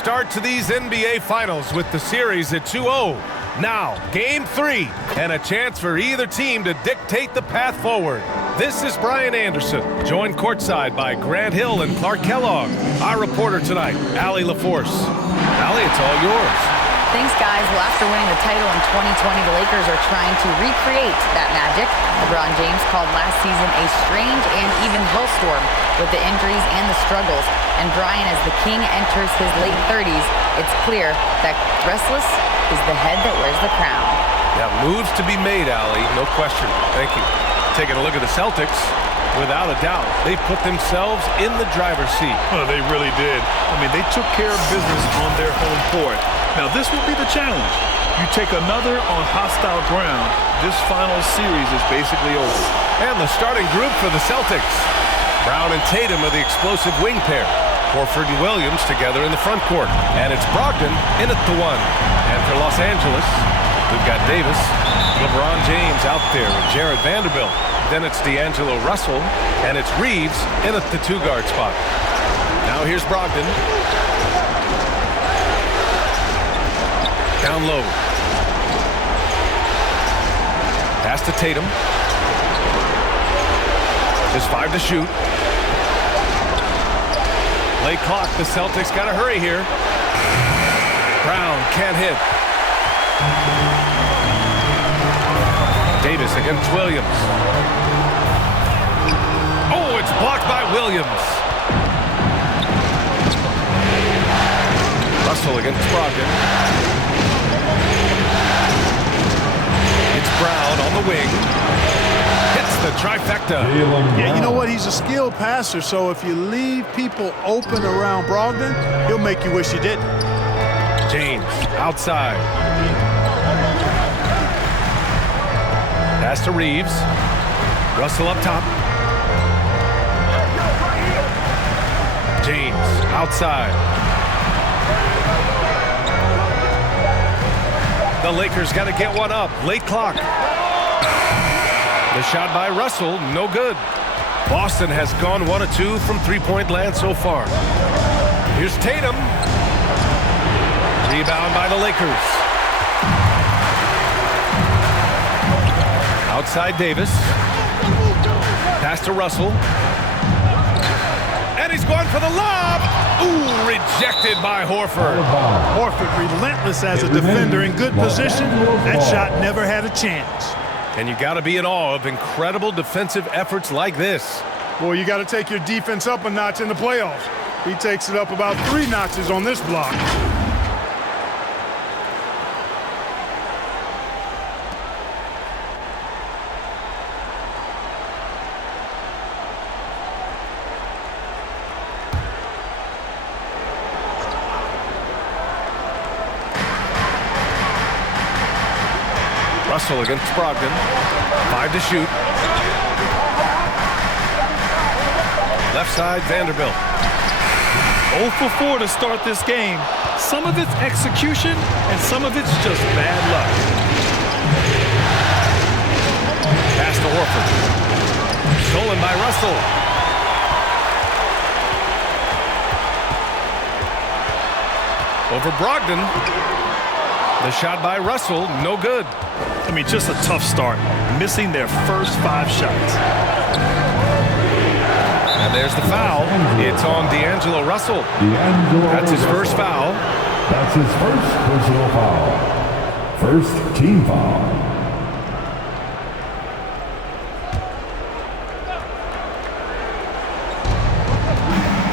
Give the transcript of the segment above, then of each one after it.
start to these NBA Finals with the series at 2-0. Now, Game 3, and a chance for either team to dictate the path forward. This is Brian Anderson, joined courtside by Grant Hill and Clark Kellogg. Our reporter tonight, Allie LaForce. Allie, it's all yours. Thanks, guys. Well, after winning the title in 2020, the Lakers are trying to recreate that magic. LeBron James called last season a strange and even hellstorm with the injuries and the struggles. And Brian, as the king enters his late 30s, it's clear that restless is the head that wears the crown. Yeah, moves to be made, Allie. No question. Thank you. Taking a look at the Celtics, without a doubt, they put themselves in the driver's seat. Oh, they really did. I mean, they took care of business on their home court. Now, this will be the challenge. You take another on hostile ground, this final series is basically over. And the starting group for the Celtics. Brown and Tatum are the explosive wing pair. Horford and Williams together in the front court. And it's Brogdon in at the 1. And for Los Angeles, we've got Davis, LeBron James out there with Jared Vanderbilt. Then it's D'Angelo Russell, and it's Reeves in at the 2-guard spot. Now here's Brogdon. Down low. Pass to Tatum. Just 5 to shoot. Late clock. The Celtics got to hurry here. Brown can't hit. Davis against Williams. Oh, it's blocked by Williams. Russell against Brogdon. It's Brown on the wing. Hits the trifecta. Yeah, you know what? He's a skilled passer, so if you leave people open around Brogdon, he'll make you wish you didn't. James outside. Pass to Reeves. Russell up top. James outside. The Lakers got to get one up. Late clock. The shot by Russell, no good. Boston has gone 1 of 2 from three-point land so far. Here's Tatum. Rebound by the Lakers. Outside Davis. Pass to Russell. And he's going for the lob. Ooh, rejected by Horford. Horford relentless as a defender in good position. That shot never had a chance. And you got to be in awe of incredible defensive efforts like this. Boy, you got to take your defense up a notch in the playoffs. He takes it up about 3 notches on this block. Russell against Brogdon. 5 to shoot. Left side, Vanderbilt. 0 for 4 to start this game. Some of it's execution, and some of it's just bad luck. Pass to Horford. Stolen by Russell. Over Brogdon. The shot by Russell, no good. I mean, just a tough start. Missing their first 5 shots. And there's the foul. It's on D'Angelo Russell. That's his first foul. That's his first personal foul. First team foul.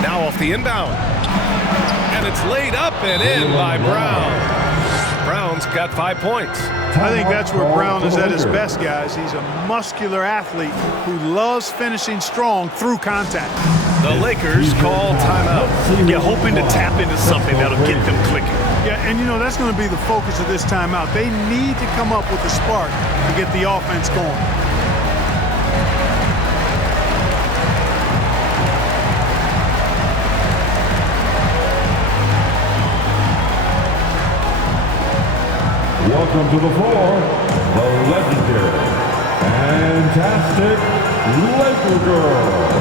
Now off the inbound. And it's laid up and in by Brown. Brown's got 5 points. I think that's where Brown is at his best, guys. He's a muscular athlete who loves finishing strong through contact. The Lakers call timeout. Yeah, hoping to tap into something that'll get them clicking. Yeah, and you know, that's going to be the focus of this timeout. They need to come up with a spark to get the offense going. Welcome to the floor, the legendary, fantastic Laker girls.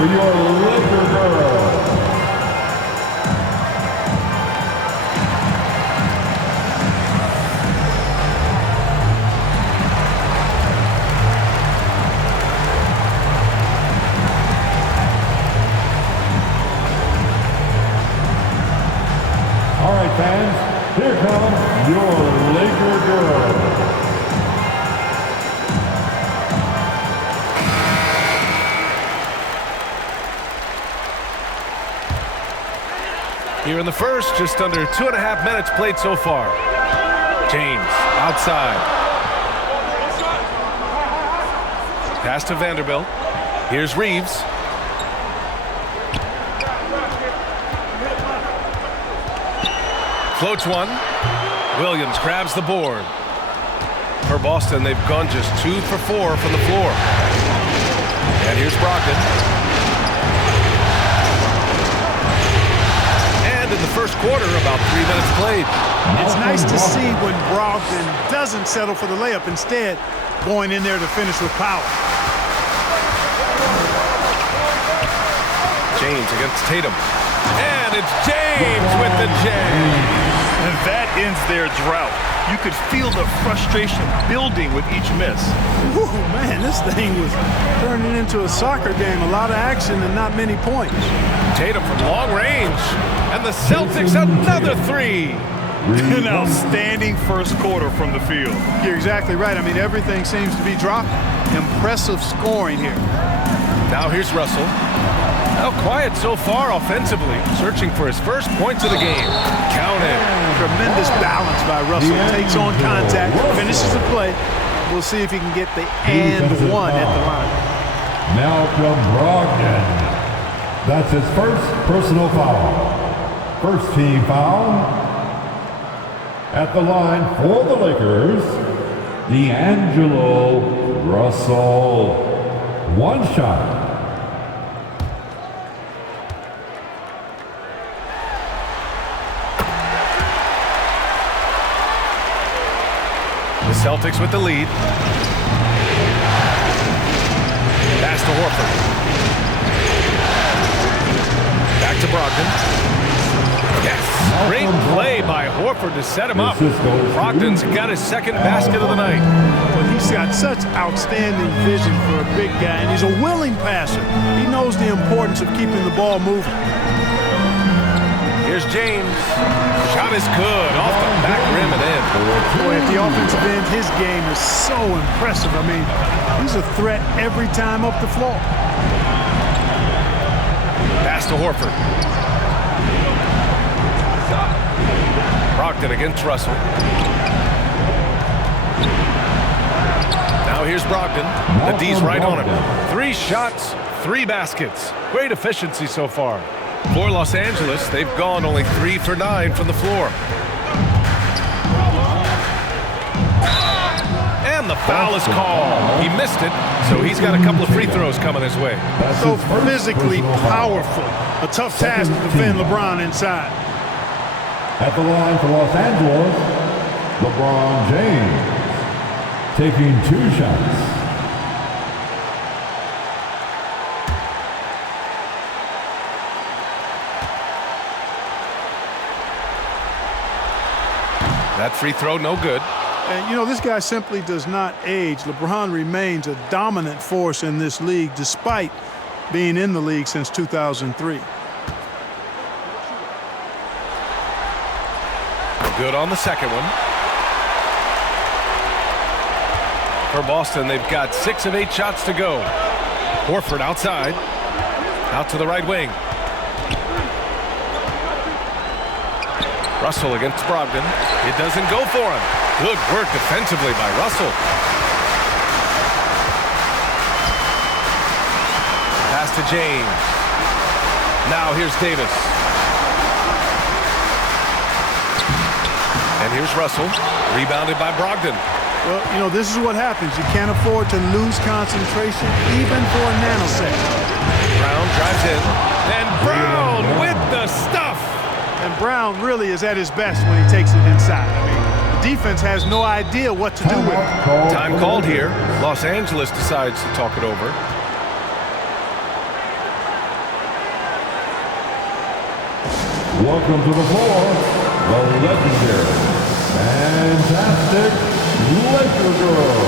for your Laker girl. All right, fans, here comes your Laker girl. Here in the first, just under 2.5 minutes played so far. James, outside. Pass to Vanderbilt. Here's Reeves. Floats one. Williams grabs the board. For Boston, they've gone just 2 for 4 from the floor. And here's Brogdon. In the first quarter, about 3 minutes played. It's nice to see when Brogdon doesn't settle for the layup, instead going in there to finish with power. James against Tatum. And it's James with the J. And that ends their drought. You could feel the frustration building with each miss. Ooh, man, this thing was turning into a soccer game. A lot of action and not many points. Tatum from long range. And the Celtics another 3. An outstanding first quarter from the field. You're exactly right. I mean, everything seems to be dropped. Impressive scoring here. Now here's Russell. Now quiet so far offensively. Searching for his first points of the game. Counted. Tremendous balance by Russell. Takes on contact, finishes the play. We'll see if he can get the and one at the line. Malcolm Brogdon. That's his first personal foul. First team foul. At the line for the Lakers, D'Angelo Russell. One shot. The Celtics with the lead. Pass to Horford. Back to Brogdon. Yes, great play by Horford to set him up. Brogdon's got his second basket of the night. Well, he's got such outstanding vision for a big guy, and he's a willing passer. He knows the importance of keeping the ball moving. Here's James. Shot is good. Off the back rim and in. Boy, at the offensive end, his game is so impressive. I mean, he's a threat every time up the floor. Pass to Horford. Brogdon against Russell. Now here's Brogdon. The D's right on him. 3 shots, 3 baskets. Great efficiency so far. For Los Angeles, they've gone only 3 for 9 from the floor. And the foul is called. He missed it, so he's got a couple of free throws coming his way. So physically powerful. A tough task to defend LeBron inside. At the line for Los Angeles, LeBron James. Taking 2 shots. That free throw, no good. And, you know, this guy simply does not age. LeBron remains a dominant force in this league despite being in the league since 2003. Good on the second one. For Boston, they've got 6 of 8 shots to go. Horford outside. Out to the right wing. Russell against Brogdon. It doesn't go for him. Good work defensively by Russell. Pass to James. Now here's Davis. And here's Russell. Rebounded by Brogdon. Well, you know, this is what happens. You can't afford to lose concentration even for a nanosecond. Brown drives in. And Brown with the stuff. And Brown really is at his best when he takes it inside. I mean, the defense has no idea what to do with it. Time called here. Los Angeles decides to talk it over. welcome to the floor, the legendary, fantastic Laker Girl.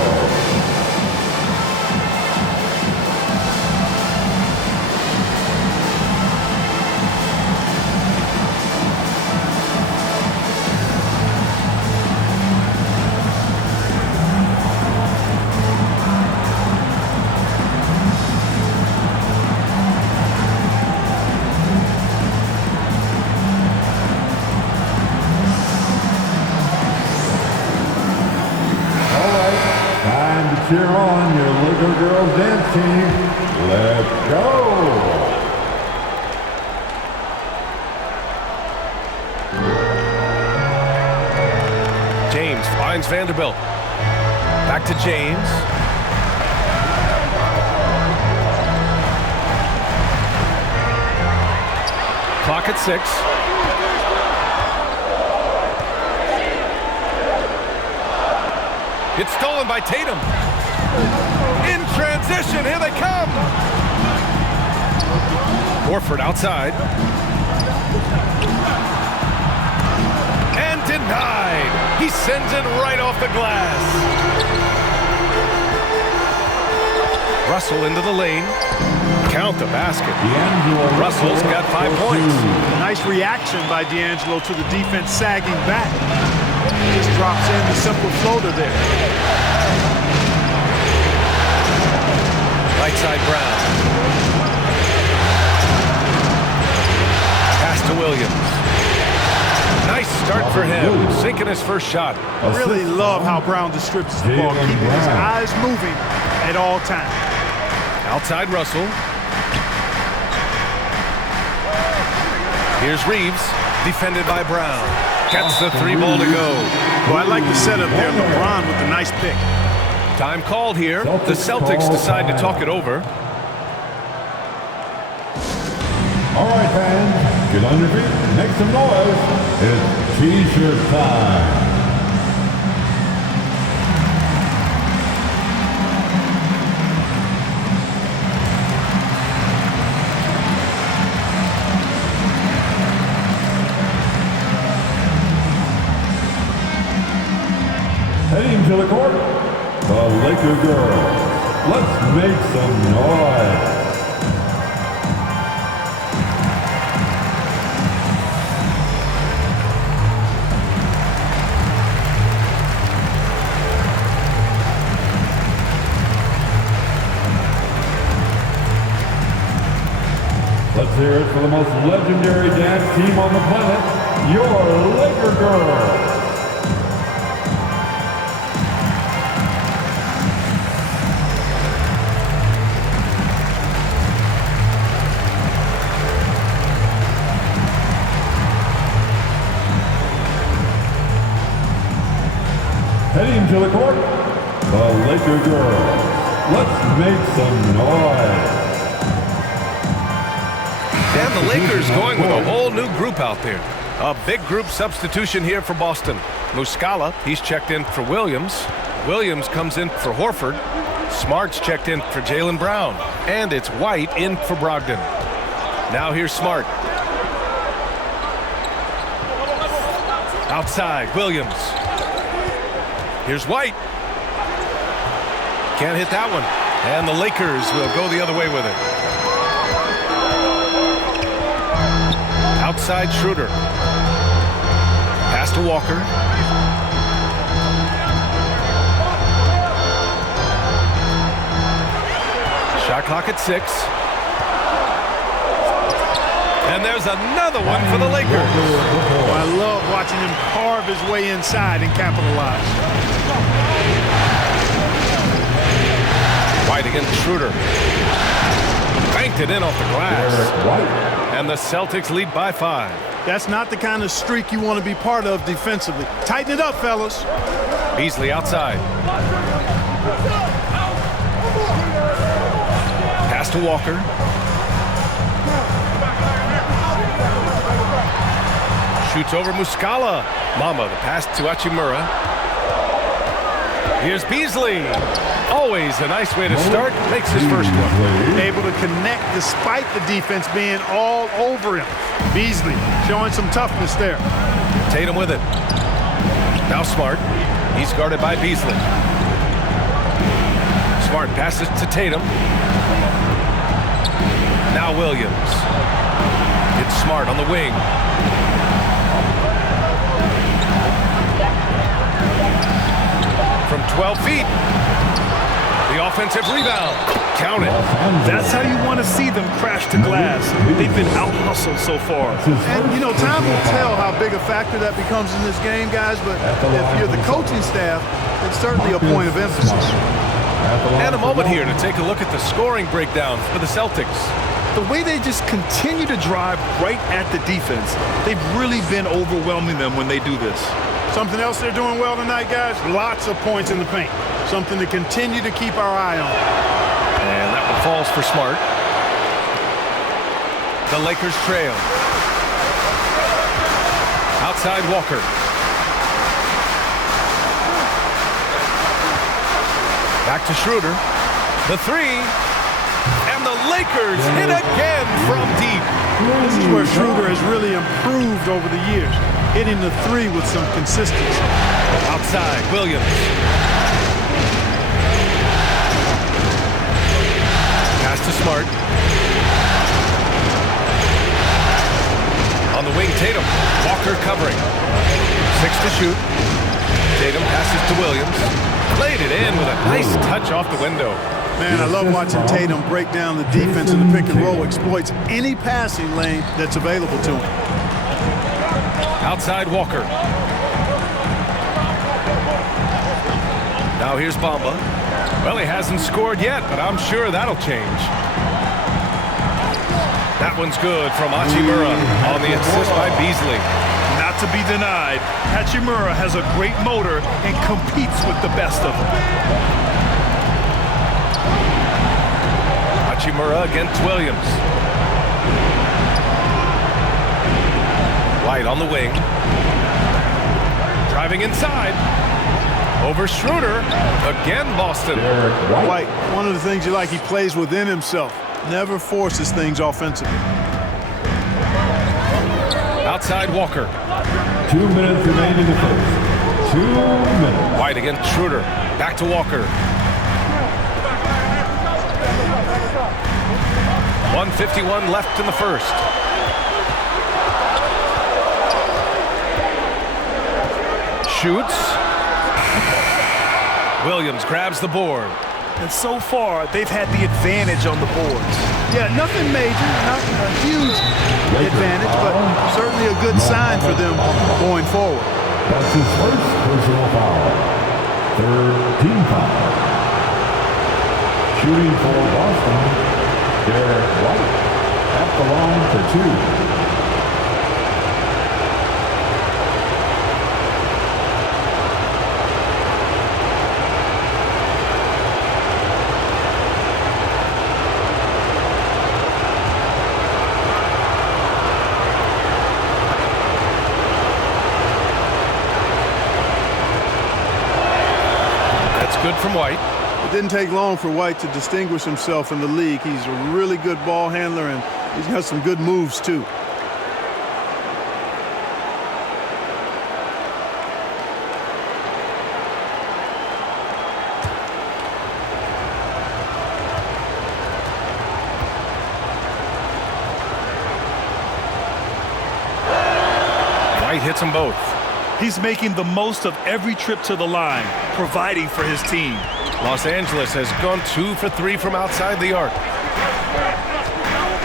Cheer on your Laker Girls dance team. Let's go! James finds Vanderbilt. Back to James. Clock at 6. It's stolen by Tatum. In transition, here they come. Horford outside. And denied. He sends it right off the glass. Russell into the lane. Count the basket. Russell's got 5 points. Nice reaction by D'Angelo to the defense sagging back. Just drops in the simple floater there. Right side Brown. Pass to Williams. Nice start for him. Sinking his first shot. I really love how Brown distributes the ball, keeping his eyes moving at all times. Outside Russell. Here's Reeves, defended by Brown. Gets the 3 ball to go. Well, I like the setup there. LeBron with the nice pick. Time called here. The Celtics decide to talk it over. All right, fans, get on your feet, make some noise. It's T-shirt time. Heading to the court, the Laker Girls. Let's make some noise. Let's hear it for the most legendary dance team on the planet, your Laker Girls. Heading to the court, the Laker Girls. Let's make some noise. And the Lakers going with a whole new group out there. A big group substitution here for Boston. Muscala, he's checked in for Williams. Williams comes in for Horford. Smart's checked in for Jaylen Brown. And it's White in for Brogdon. Now here's Smart. Outside, Williams. Here's White. Can't hit that one. And the Lakers will go the other way with it. Outside Schroeder. Pass to Walker. Shot clock at 6. And there's another one for the Lakers. Oh, I love watching him carve his way inside and capitalize. White against Schroeder. Banked it in off the glass. And the Celtics lead by 5. That's not the kind of streak you want to be part of defensively. Tighten it up, fellas. Beasley outside. Pass to Walker. Shoots over Muscala. Mama, the pass to Hachimura. Here's Beasley. Always a nice way to start. Makes his first one. Able to connect despite the defense being all over him. Beasley showing some toughness there. Tatum with it. Now Smart. He's guarded by Beasley. Smart passes to Tatum. Now Williams. It's Smart on the wing. From 12 feet. The offensive rebound. Count it. That's how you want to see them crash to glass. They've been out-hustled so far. And, you know, time will tell how big a factor that becomes in this game, guys, but if you're the coaching staff, it's certainly a point of emphasis. And a moment here to take a look at the scoring breakdown for the Celtics. The way they just continue to drive right at the defense, they've really been overwhelming them when they do this. Something else they're doing well tonight, guys, lots of points in the paint. Something to continue to keep our eye on. And that one falls for Smart. The Lakers trail. Outside Walker. Back to Schroeder. The three. And the Lakers hit again from deep. This is where Schroeder has really improved over the years, hitting the three with some consistency. Outside, Williams. Pass to Smart. On the wing, Tatum. Walker covering. 6 to shoot. Tatum passes to Williams. Played it in with a nice touch off the window. Man, I love watching Tatum break down the defense in the pick and roll, exploits any passing lane that's available to him. Outside Walker. Now here's Bamba. Well, he hasn't scored yet, but I'm sure that'll change. That one's good from Hachimura on the assist by Beasley. Not to be denied, Hachimura has a great motor and competes with the best of them. Hachimura against Williams. White on the wing. Driving inside. Over Schroeder. Again, Boston. White, one of the things you like, he plays within himself. Never forces things offensively. Outside Walker. 2 minutes remaining in the first. 2 minutes. White against Schroeder. Back to Walker. 1:51 left in the first. Shoots. Williams grabs the board. And so far, they've had the advantage on the boards. Yeah, nothing major, not a huge advantage, but certainly a good sign for them going forward. That's his first personal foul. Third team foul. Shooting for Boston, Derek White at the line for 2. Good from White. It didn't take long for White to distinguish himself in the league. He's a really good ball handler, and he's got some good moves, too. White hits them both. He's making the most of every trip to the line, providing for his team. Los Angeles has gone 2 for 3 from outside the arc.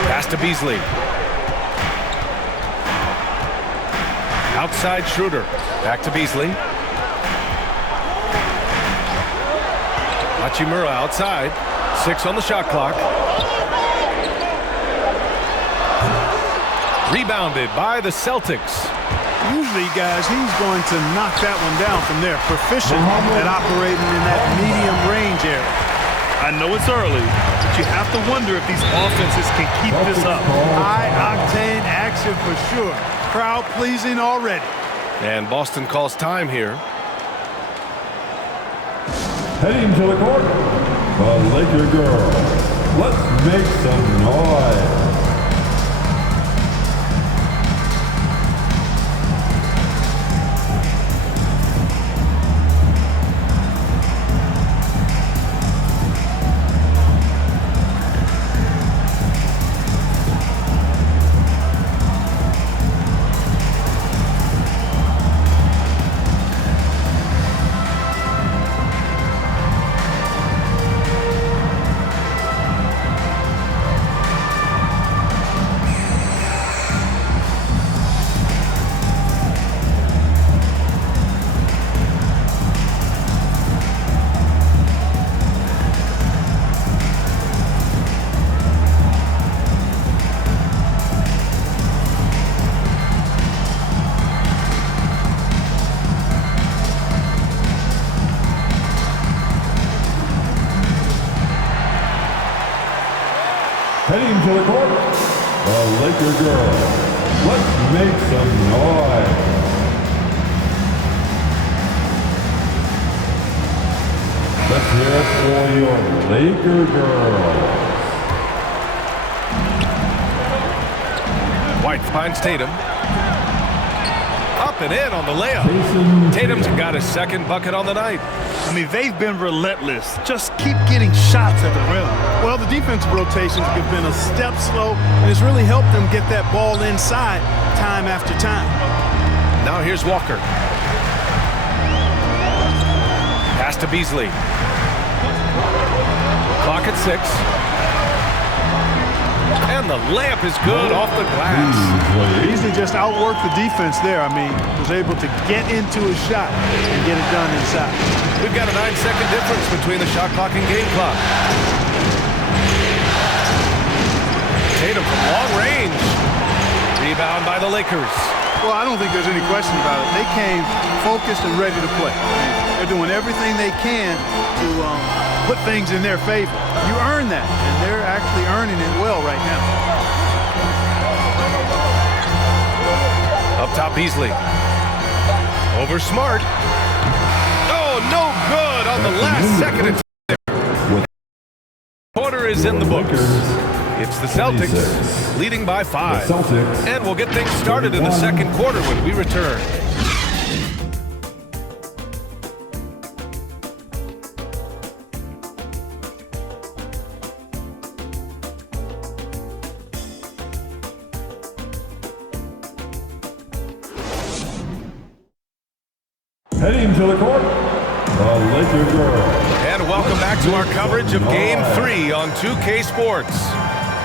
Pass to Beasley. Outside Schroeder. Back to Beasley. Hachimura outside. 6 on the shot clock. Rebounded by the Celtics. Usually, guys, he's going to knock that one down from there. Proficient at operating in that medium range area. I know it's early, but you have to wonder if these offenses can keep this up. High-octane action for sure. Crowd-pleasing already. And Boston calls time here. Heading to the court, the Laker girls. Let's make some noise. Heading to the court, the Laker girls. Let's make some noise. Let's hear it for your Laker girls. White finds Tatum. Up and in on the layup. Tatum's got his second bucket on the night. I mean, they've been relentless. Just keep getting shots at the rim. Well, the defensive rotations have been a step slow, and it's really helped them get that ball inside time after time. Now here's Walker. Pass to Beasley. Clock at 6. And the layup is good off the glass. Beasley just outworked the defense there. I mean, was able to get into a shot and get it done inside. We've got a 9-second difference between the shot clock and game clock. Tatum from long range. Rebound by the Lakers. Well, I don't think there's any question about it. They came focused and ready to play. They're doing everything they can to put things in their favor. You earn that, and they're actually earning it well right now. Up top, Beasley. Over Smart. Oh, no good on the last second attempt. Quarter is in the books. It's the Celtics leading by 5. And we'll get things started in the second quarter when we return. Heading to the court, the Laker girls. And welcome back to our coverage of Game 3 on 2K Sports.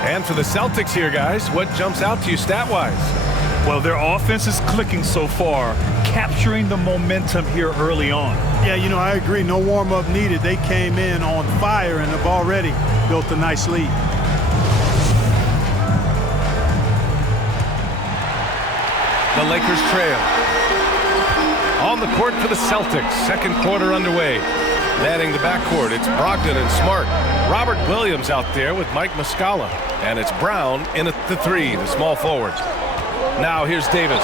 And for the Celtics here, guys, what jumps out to you stat-wise? Well, their offense is clicking so far, capturing the momentum here early on. Yeah, you know, I agree. No warm-up needed. They came in on fire and have already built a nice lead. The Lakers trail. On the court for the Celtics, second quarter underway. Manning the backcourt, it's Brogdon and Smart. Robert Williams out there with Mike Muscala. And it's Brown in at the 3, the small forward. Now here's Davis.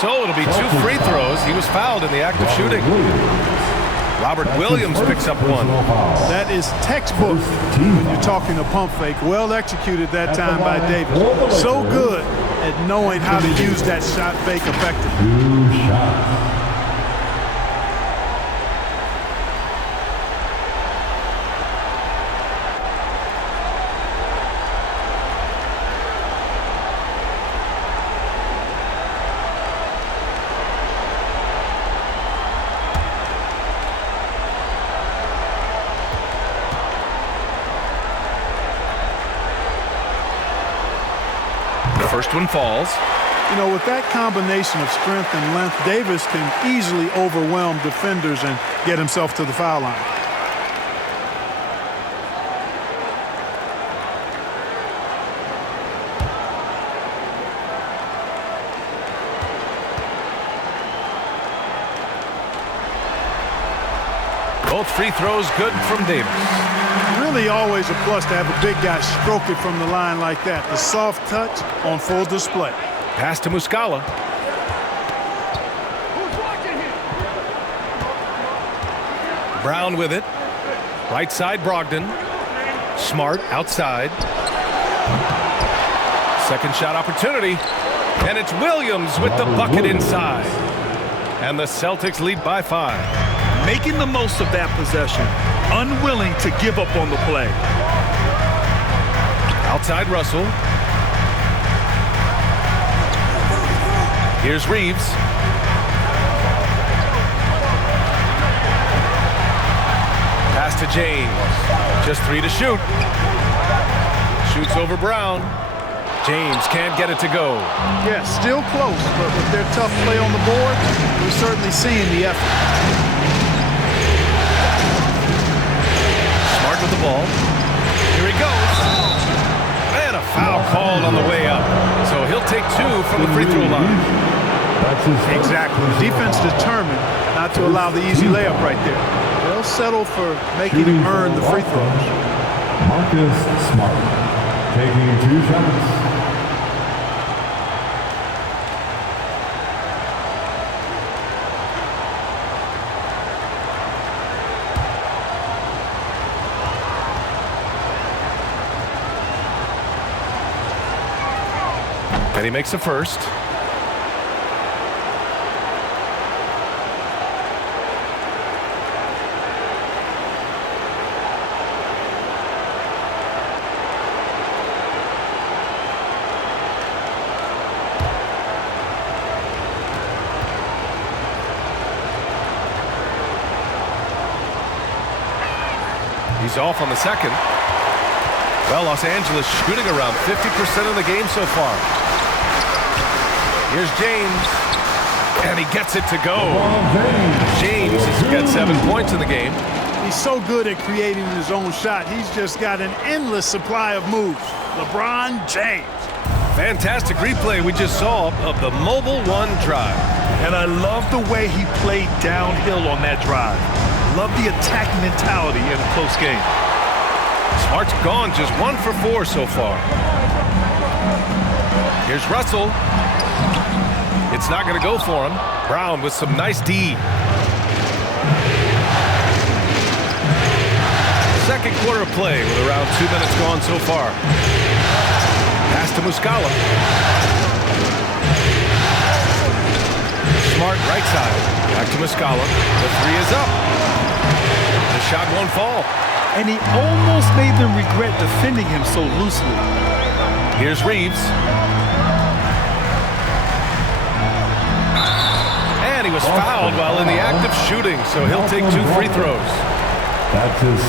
So it'll be 2 free throws. He was fouled in the act of shooting. Robert Williams picks up 1. That is textbook when you're talking a pump fake. Well executed that time by Davis. So good at knowing how to use that shot fake effectively. 2 shots. First one falls. You know, with that combination of strength and length, Davis can easily overwhelm defenders and get himself to the foul line. Both free throws good from Davis. Really always a plus to have a big guy stroke it from the line like that. The soft touch on full display. Pass to Muscala. Brown with it. Right side, Brogdon. Smart outside. Second shot opportunity. And it's Williams with the bucket inside. And the Celtics lead by 5. Making the most of that possession. Unwilling to give up on the play. Outside Russell. Here's Reeves. Pass to James. Just 3 to shoot. Shoots over Brown. James can't get it to go. Yeah, still close, but with their tough play on the board, we're certainly seeing the effort. Smart with the ball. Here he goes. And a foul called on the way up. So he'll take 2 from the free throw line. Exactly. Defense determined not to allow the easy layup right there. They'll settle for making him earn the free throws. Marcus Smart taking 2 shots. And he makes the first. He's off on the second. Well, Los Angeles shooting around 50% of the game so far. Here's James, and he gets it to go. James has got 7 points in the game. He's so good at creating his own shot. He's just got an endless supply of moves. LeBron James. Fantastic replay we just saw of the mobile 1 drive. And I love the way he played downhill on that drive. Love the attack mentality in a close game. Smart's gone just 1 for 4 so far. Here's Russell. It's not going to go for him. Brown with some nice D. Second quarter of play with around 2 minutes gone so far. Pass to Muscala. Smart right side. Back to Muscala. The 3 is up. The shot won't fall. And he almost made them regret defending him so loosely. Here's Reeves. And he was fouled while in the act of shooting, so he'll take 2 free throws.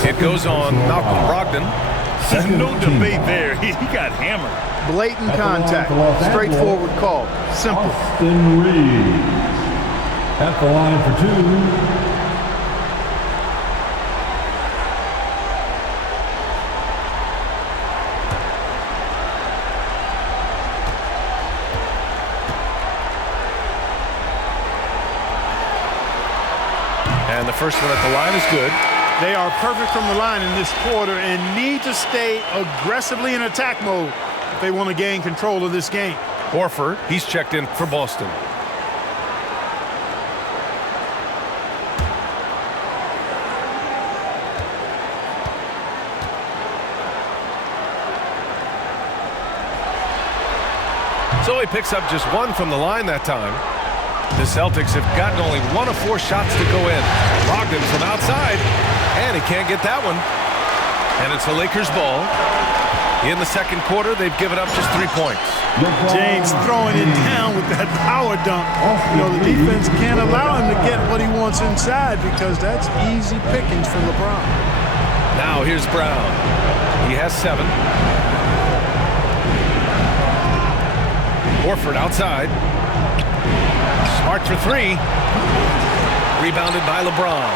It goes on Malcolm Brogdon. No debate there. He got hammered. Blatant contact. Straightforward call. Simple. Austin Reeves at the line for 2. And the first one at the line is good. They are perfect from the line in this quarter and need to stay aggressively in attack mode if they want to gain control of this game. Horford, he's checked in for Boston. So he picks up just 1 from the line that time. The Celtics have gotten only 1 of 4 shots to go in. Brogdon from outside, and he can't get that one. And it's the Lakers' ball. In the second quarter, they've given up just 3 points. James throwing it down with that power dunk. You know, the defense can't allow him to get what he wants inside because that's easy pickings for LeBron. Now here's Brown. He has 7. Horford outside. Smart for 3. Rebounded by LeBron.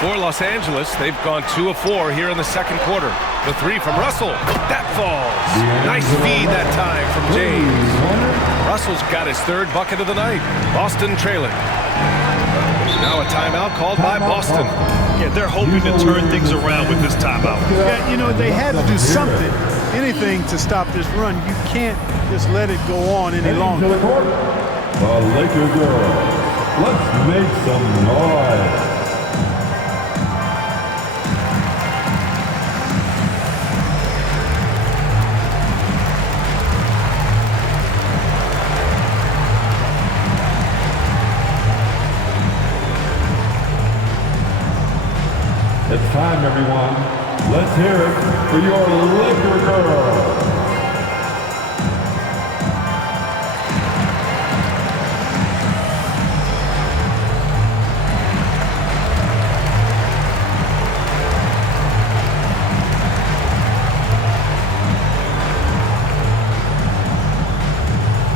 For Los Angeles, they've gone 2 of 4 here in the second quarter. The 3 from Russell. That falls. Nice feed that time from James. Russell's got his 3rd bucket of the night. Boston trailing. Now a timeout called by Boston. Yeah, they're hoping to turn things around with this timeout. Yeah, you know, they had to do something, anything to stop this run. You can't just let it go on any longer. The Lakers girls, let's make some noise. everyone. Let's hear it for your Laker girl.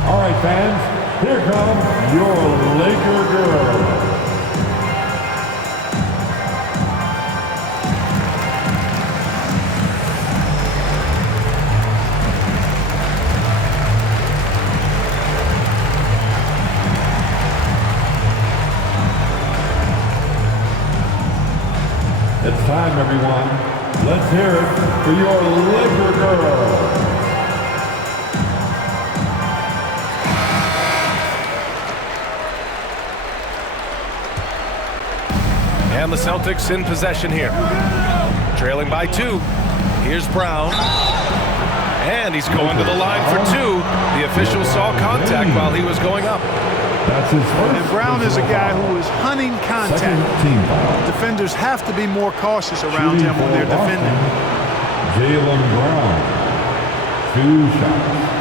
All right, fans, here comes your Laker girl. It's time, everyone. Let's hear it for your Laker girl. And the Celtics in possession here. Trailing by 2. Here's Brown. And he's going to the line for 2. The official saw contact while he was going up. That's his first. And Brown is a guy who is hunting contact. Team foul. Defenders have to be more cautious around him when they're defending. Jaylen Brown, 2 shots.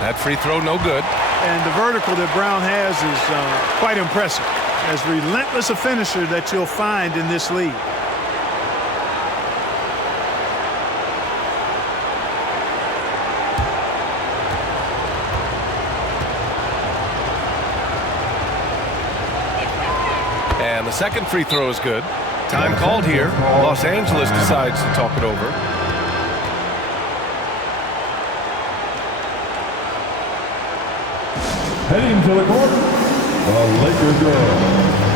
That free throw no good. And the vertical that Brown has is quite impressive. As relentless a finisher that you'll find in this league. And the second free throw is good. Time called here. Los Angeles decides to talk it over. Heading to the court, the Laker girl.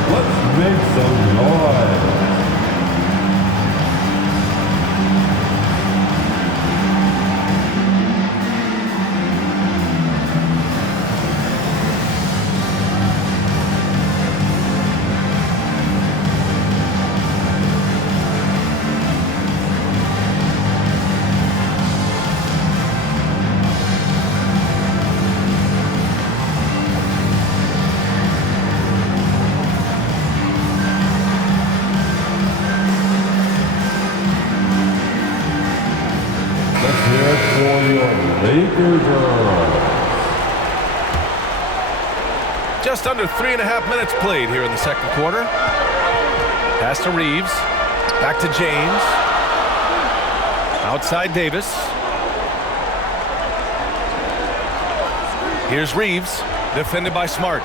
Let's make some noise. Laker girls. Just under 3.5 minutes played here in the second quarter. Pass to Reeves. Back to James. Outside Davis. Here's Reeves. Defended by Smart.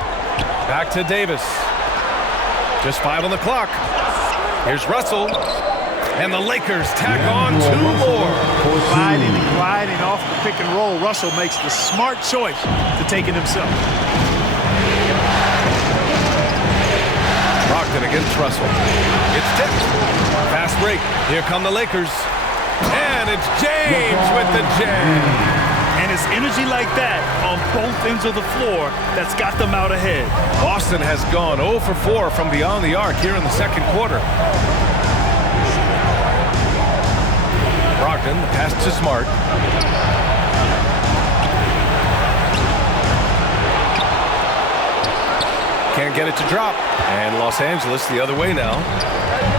Back to Davis. Just 5 on the clock. Here's Russell. And the Lakers tack on 2 more. Gliding and gliding off the pick and roll. Russell makes the smart choice to take it himself. Brogdon against Russell. It's tipped. Fast break. Here come the Lakers. And it's James with the jam. And it's energy like that on both ends of the floor that's got them out ahead. Boston has gone 0 for 4 from beyond the arc here in the second quarter. Brogdon, the pass to Smart. Can't get it to drop. And Los Angeles the other way now.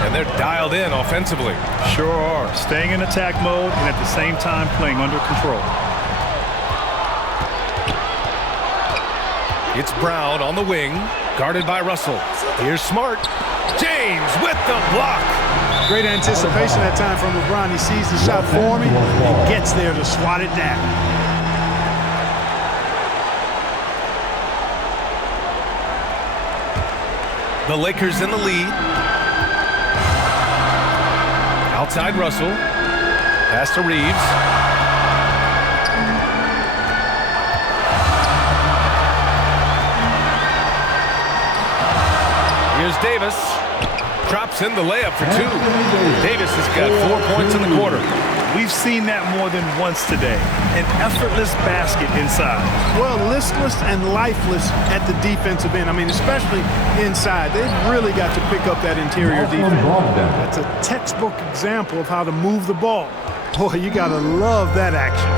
And they're dialed in offensively. Sure are. Staying in attack mode and at the same time playing under control. It's Brown on the wing, guarded by Russell. Here's Smart. James with the block. Great anticipation that time from LeBron. He sees the shot forming and gets there to swat it down. The Lakers in the lead. Outside Russell. Pass to Reeves. Here's Davis. Drops in the layup for 2. Davis has got 4 points in the quarter. We've seen that more than once today. An effortless basket inside. Well, listless and lifeless at the defensive end. I mean, especially inside. They've really got to pick up that interior defense. That's a textbook example of how to move the ball. Boy, you got to love that action.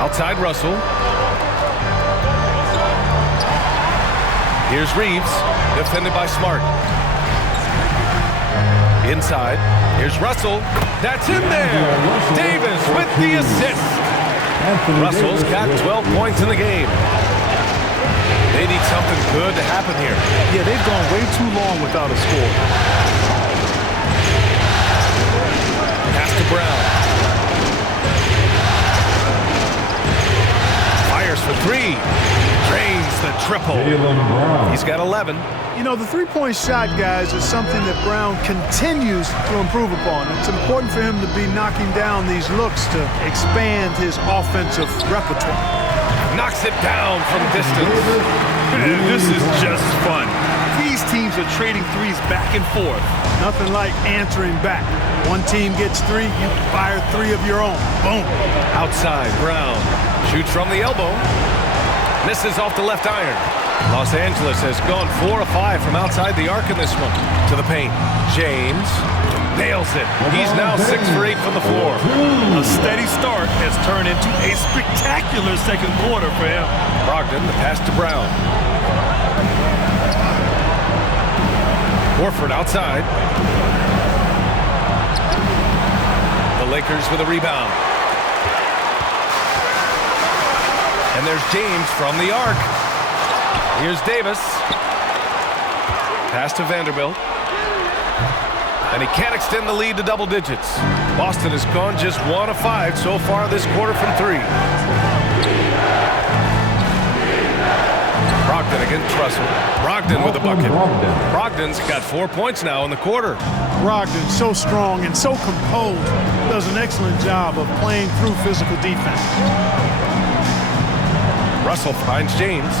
Outside Russell. Here's Reeves, defended by Smart. Inside, here's Russell. That's in there. Davis with the assist. Russell's got 12 points in the game. They need something good to happen here. Yeah, they've gone way too long without a score. Pass to Brown. Fires for three. Drains the triple. He's got 11. You know, the three-point shot, guys, is something that Brown continues to improve upon. It's important for him to be knocking down these looks to expand his offensive repertoire. Knocks it down from distance. This is just fun. These teams are trading threes back and forth. Nothing like answering back. One team gets three, you fire three of your own. Boom. Outside, Brown shoots from the elbow. Misses off the left iron. Los Angeles has gone 4 of 5 from outside the arc in this one. To the paint. James nails it. He's now 6 for 8 from the floor. A steady start has turned into a spectacular second quarter for him. Brogdon, the pass to Brown. Horford outside. The Lakers with a rebound. And there's James from the arc. Here's Davis. Pass to Vanderbilt. And he can't extend the lead to double digits. Boston has gone just 1 of 5 so far this quarter from 3. Brogdon against Russell. Brogdon with a bucket. Brogdon's got 4 points now in the quarter. Brogdon, so strong and so composed, does an excellent job of playing through physical defense. Russell finds James.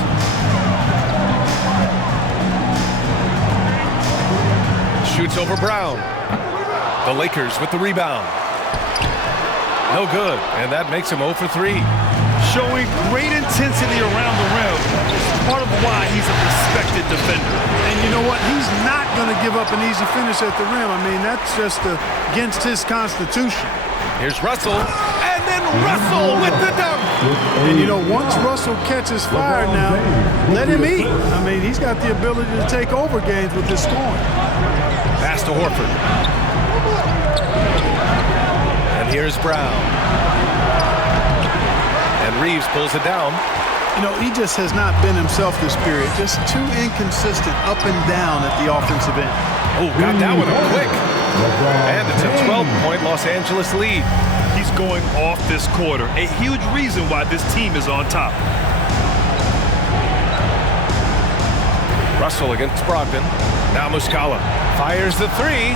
Shoots over Brown. The Lakers with the rebound. No good, and that makes him 0 for 3. Showing great intensity around the rim. Part of why he's a respected defender. And you know what? He's not going to give up an easy finish at the rim. I mean, that's just against his constitution. Here's Russell, and then Russell with the dunk. And you know, once Russell catches fire now, let him eat. I mean, he's got the ability to take over games with his scoring. Pass to Horford. And here's Brown. And Reeves pulls it down. You know, he just has not been himself this period. Just too inconsistent up and down at the offensive end. Oh, got that one up quick. And it's a 12-point Los Angeles lead. He's going off this quarter. A huge reason why this team is on top. Russell against Brogdon. Now Muscala fires the three.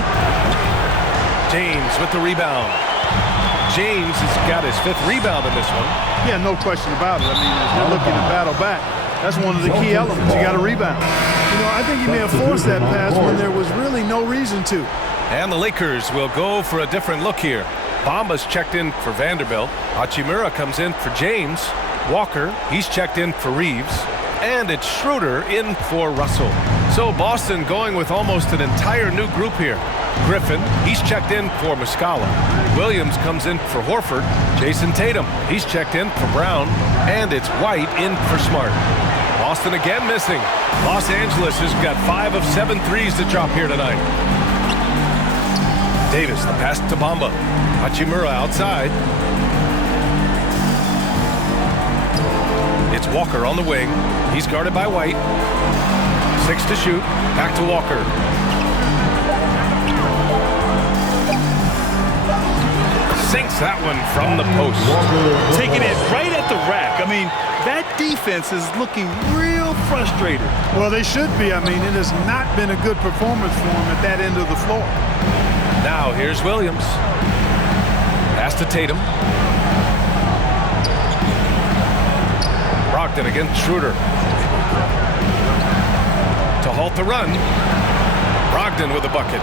James with the rebound. James has got his 5th rebound in this one. Yeah, no question about it. I mean, as they're looking to battle back, that's one of the key elements. You got to rebound. You know, I think he may have forced that pass when there was really no reason to. And the Lakers will go for a different look here. Bamba's checked in for Vanderbilt. Hachimura comes in for James. Walker, he's checked in for Reeves. And it's Schroeder in for Russell. So Boston going with almost an entire new group here. Griffin, he's checked in for Muscala. Williams comes in for Horford. Jason Tatum, he's checked in for Brown. And it's White in for Smart. Boston again missing. Los Angeles has got 5 of 7 threes to drop here tonight. Davis, the pass to Bamba. Hachimura outside. It's Walker on the wing. He's guarded by White. 6 to shoot. Back to Walker. Sinks that one from the post. Taking it right at the rack. I mean, that defense is looking real frustrated. Well, they should be. I mean, it has not been a good performance for them at that end of the floor. Now here's Williams. Pass to Tatum. Brogdon against Schroeder. To halt the run. Brogdon with a bucket.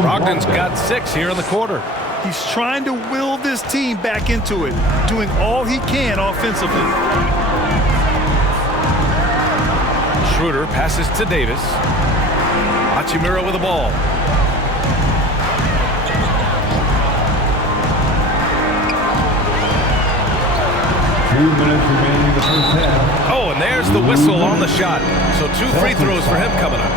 Brogdon's got 6 here in the quarter. He's trying to will this team back into it, doing all he can offensively. Schroeder passes to Davis. Hachimura with the ball. Minutes remaining in the first half. Oh, and there's the whistle on the shot. So 2 free throws for him coming up.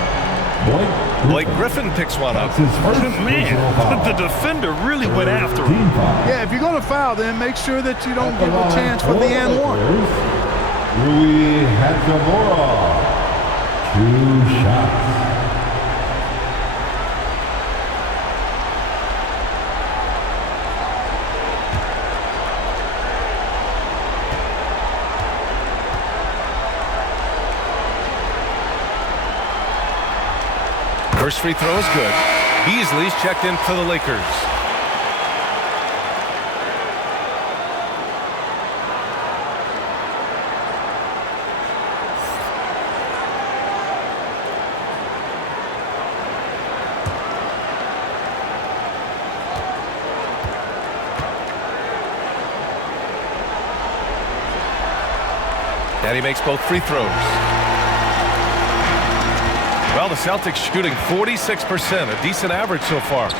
Blake Griffin picks one up. Man, the defender really went after him. Yeah, if you're going to foul, then make sure that you don't give a chance for the and one. Rui Hachimura. 2 shots. First free throw is good. Beasley's checked in for the Lakers. And he makes both free throws. Well, the Celtics shooting 46%, a decent average so far.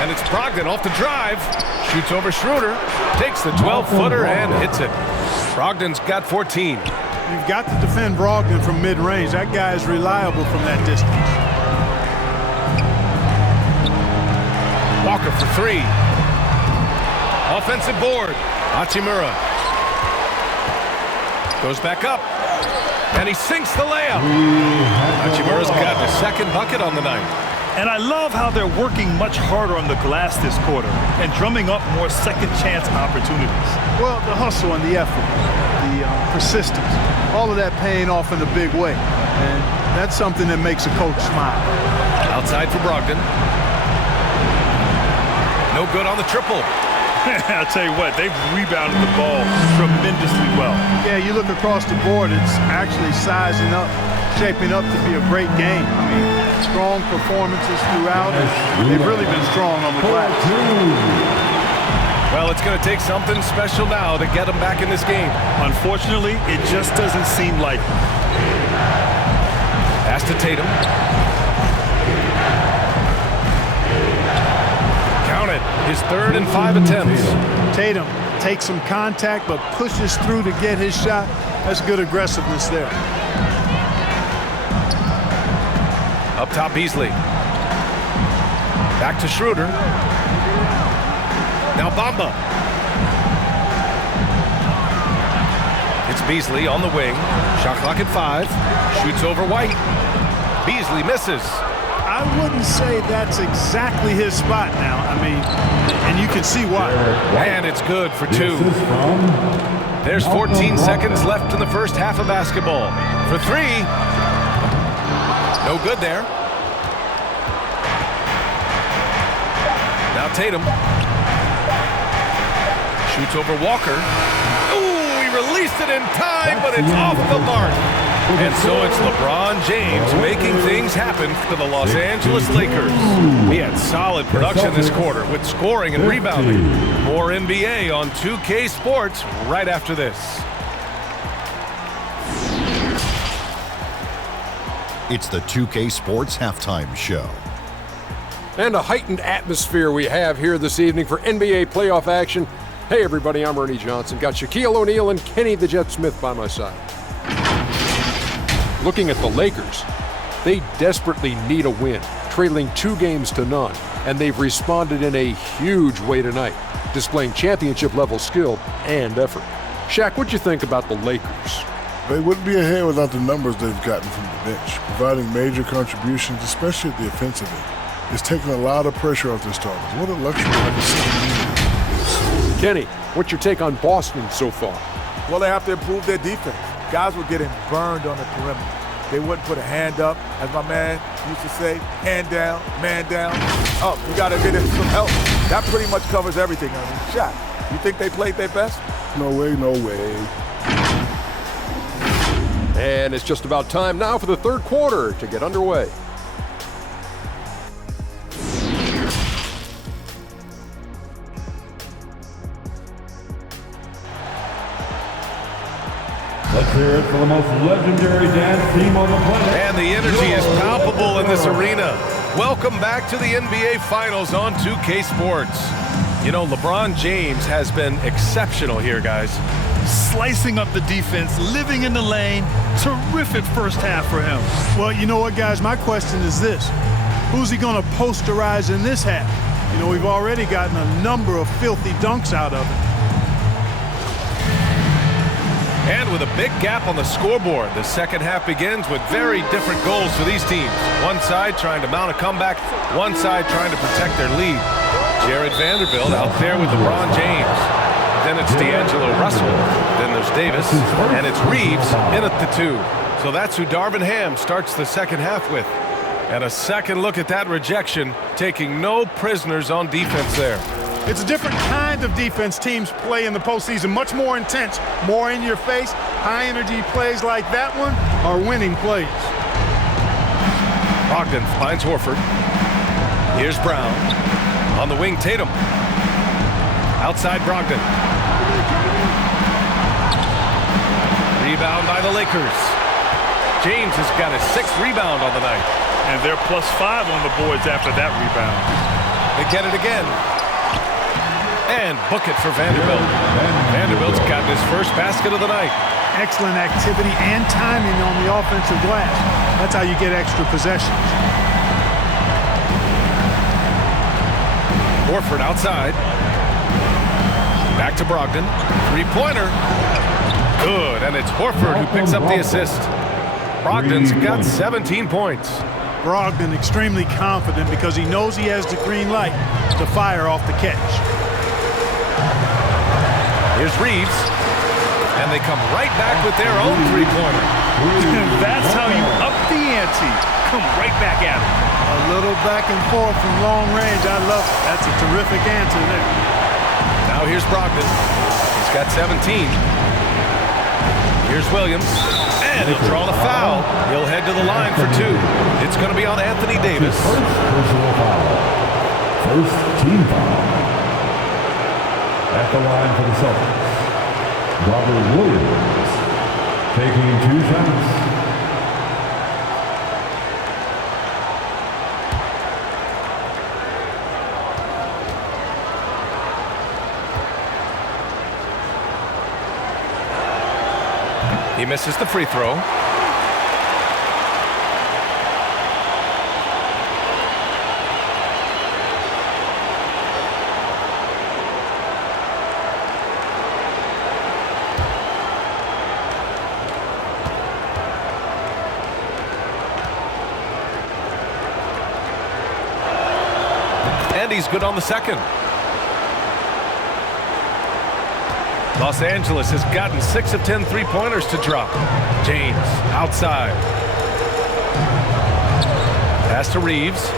And it's Brogdon off the drive. Shoots over Schroeder. Takes the 12-footer and hits it. Brogdon's got 14. You've got to defend Brogdon from mid-range. That guy is reliable from that distance. Walker for 3. Offensive board. Hachimura. Goes back up. And he sinks the layup. Hachimura's got the second bucket on the night. And I love how they're working much harder on the glass this quarter and drumming up more second chance opportunities. Well, the hustle and the effort, the persistence, all of that paying off in a big way. And that's something that makes a coach smile. Outside for Brogdon. No good on the triple. I'll tell you what, they've rebounded the ball tremendously well. Yeah, you look across the board, it's actually sizing up, shaping up to be a great game. I mean, strong performances throughout, and they've really been strong on the glass. Well, it's going to take something special now to get them back in this game. Unfortunately, it just doesn't seem like it. Pass to Tatum. His 3rd and 5 attempts. Tatum takes some contact but pushes through to get his shot. That's good aggressiveness there. Up top, Beasley. Back to Schroeder. Now Bamba. It's Beasley on the wing. Shot clock at 5. Shoots over White. Beasley misses. I wouldn't say that's exactly his spot now. I mean, and you can see why. And it's good for 2. There's 14 seconds left in the first half of basketball. For 3. No good there. Now Tatum. Shoots over Walker. Ooh, he released it in time, but it's off the mark. And so it's LeBron James making things happen for the Los Angeles Lakers. We had solid production this quarter with scoring and rebounding. More NBA on 2K Sports right after this. It's the 2K Sports Halftime Show. And a heightened atmosphere we have here this evening for NBA playoff action. Hey everybody, I'm Ernie Johnson. Got Shaquille O'Neal and Kenny the Jet Smith by my side. Looking at the Lakers, they desperately need a win, trailing 2-0, and they've responded in a huge way tonight, displaying championship-level skill and effort. Shaq, what'd you think about the Lakers? They wouldn't be ahead without the numbers they've gotten from the bench, providing major contributions, especially at the offensive end. It's taken a lot of pressure off their starters. What a luxury like a season. Kenny, what's your take on Boston so far? Well, they have to improve their defense. Guys were getting burned on the perimeter. They wouldn't put a hand up, as my man used to say, hand down, man down. Oh, you got to get in some help. That pretty much covers everything. I mean, Shaq, you think they played their best? No way, no way. And it's just about time now for the third quarter to get underway. Let's hear it for the most legendary dance team on the planet. And the energy is palpable in this arena. Welcome back to the NBA Finals on 2K Sports. You know, LeBron James has been exceptional here, guys. Slicing up the defense, living in the lane. Terrific first half for him. Well, you know what, guys? My question is this. Who's he going to posterize in this half? You know, we've already gotten a number of filthy dunks out of it. And with a big gap on the scoreboard, the second half begins with very different goals for these teams. One side trying to mount a comeback, one side trying to protect their lead. Jared Vanderbilt out there with LeBron James. Then it's D'Angelo Russell. Then there's Davis. And it's Reeves in at the 2. So that's who Darvin Ham starts the second half with. And a second look at that rejection, taking no prisoners on defense there. It's a different kind of defense teams play in the postseason, much more intense, more in your face. High-energy plays like that one are winning plays. Brogdon finds Horford. Here's Brown. On the wing, Tatum. Outside Brogdon. Rebound by the Lakers. James has got his 6th rebound on the night. And they're +5 on the boards after that rebound. They get it again. And book it for Vanderbilt. Vanderbilt's gotten his first basket of the night. Excellent activity and timing on the offensive glass. That's how you get extra possessions. Horford outside. Back to Brogdon. Three-pointer. Good, and it's Horford who picks up the assist. Brogdon's got 17 points. Brogdon extremely confident because he knows he has the green light to fire off the catch. Here's Reeves, and they come right back with their own three-pointer. That's how you up the ante. Come right back at it. A little back and forth from long range. I love it. That's a terrific answer there. Now here's Brogdon. He's got 17. Here's Williams, and he'll draw the foul. He'll head to the line for 2. It's going to be on Anthony Davis. First personal foul. First team foul. At the line for the Celtics, Robert Williams taking 2 shots. He misses the free throw. And he's good on the second. Los Angeles has gotten 6 of 10 three-pointers to drop. James outside. Pass to Reeves.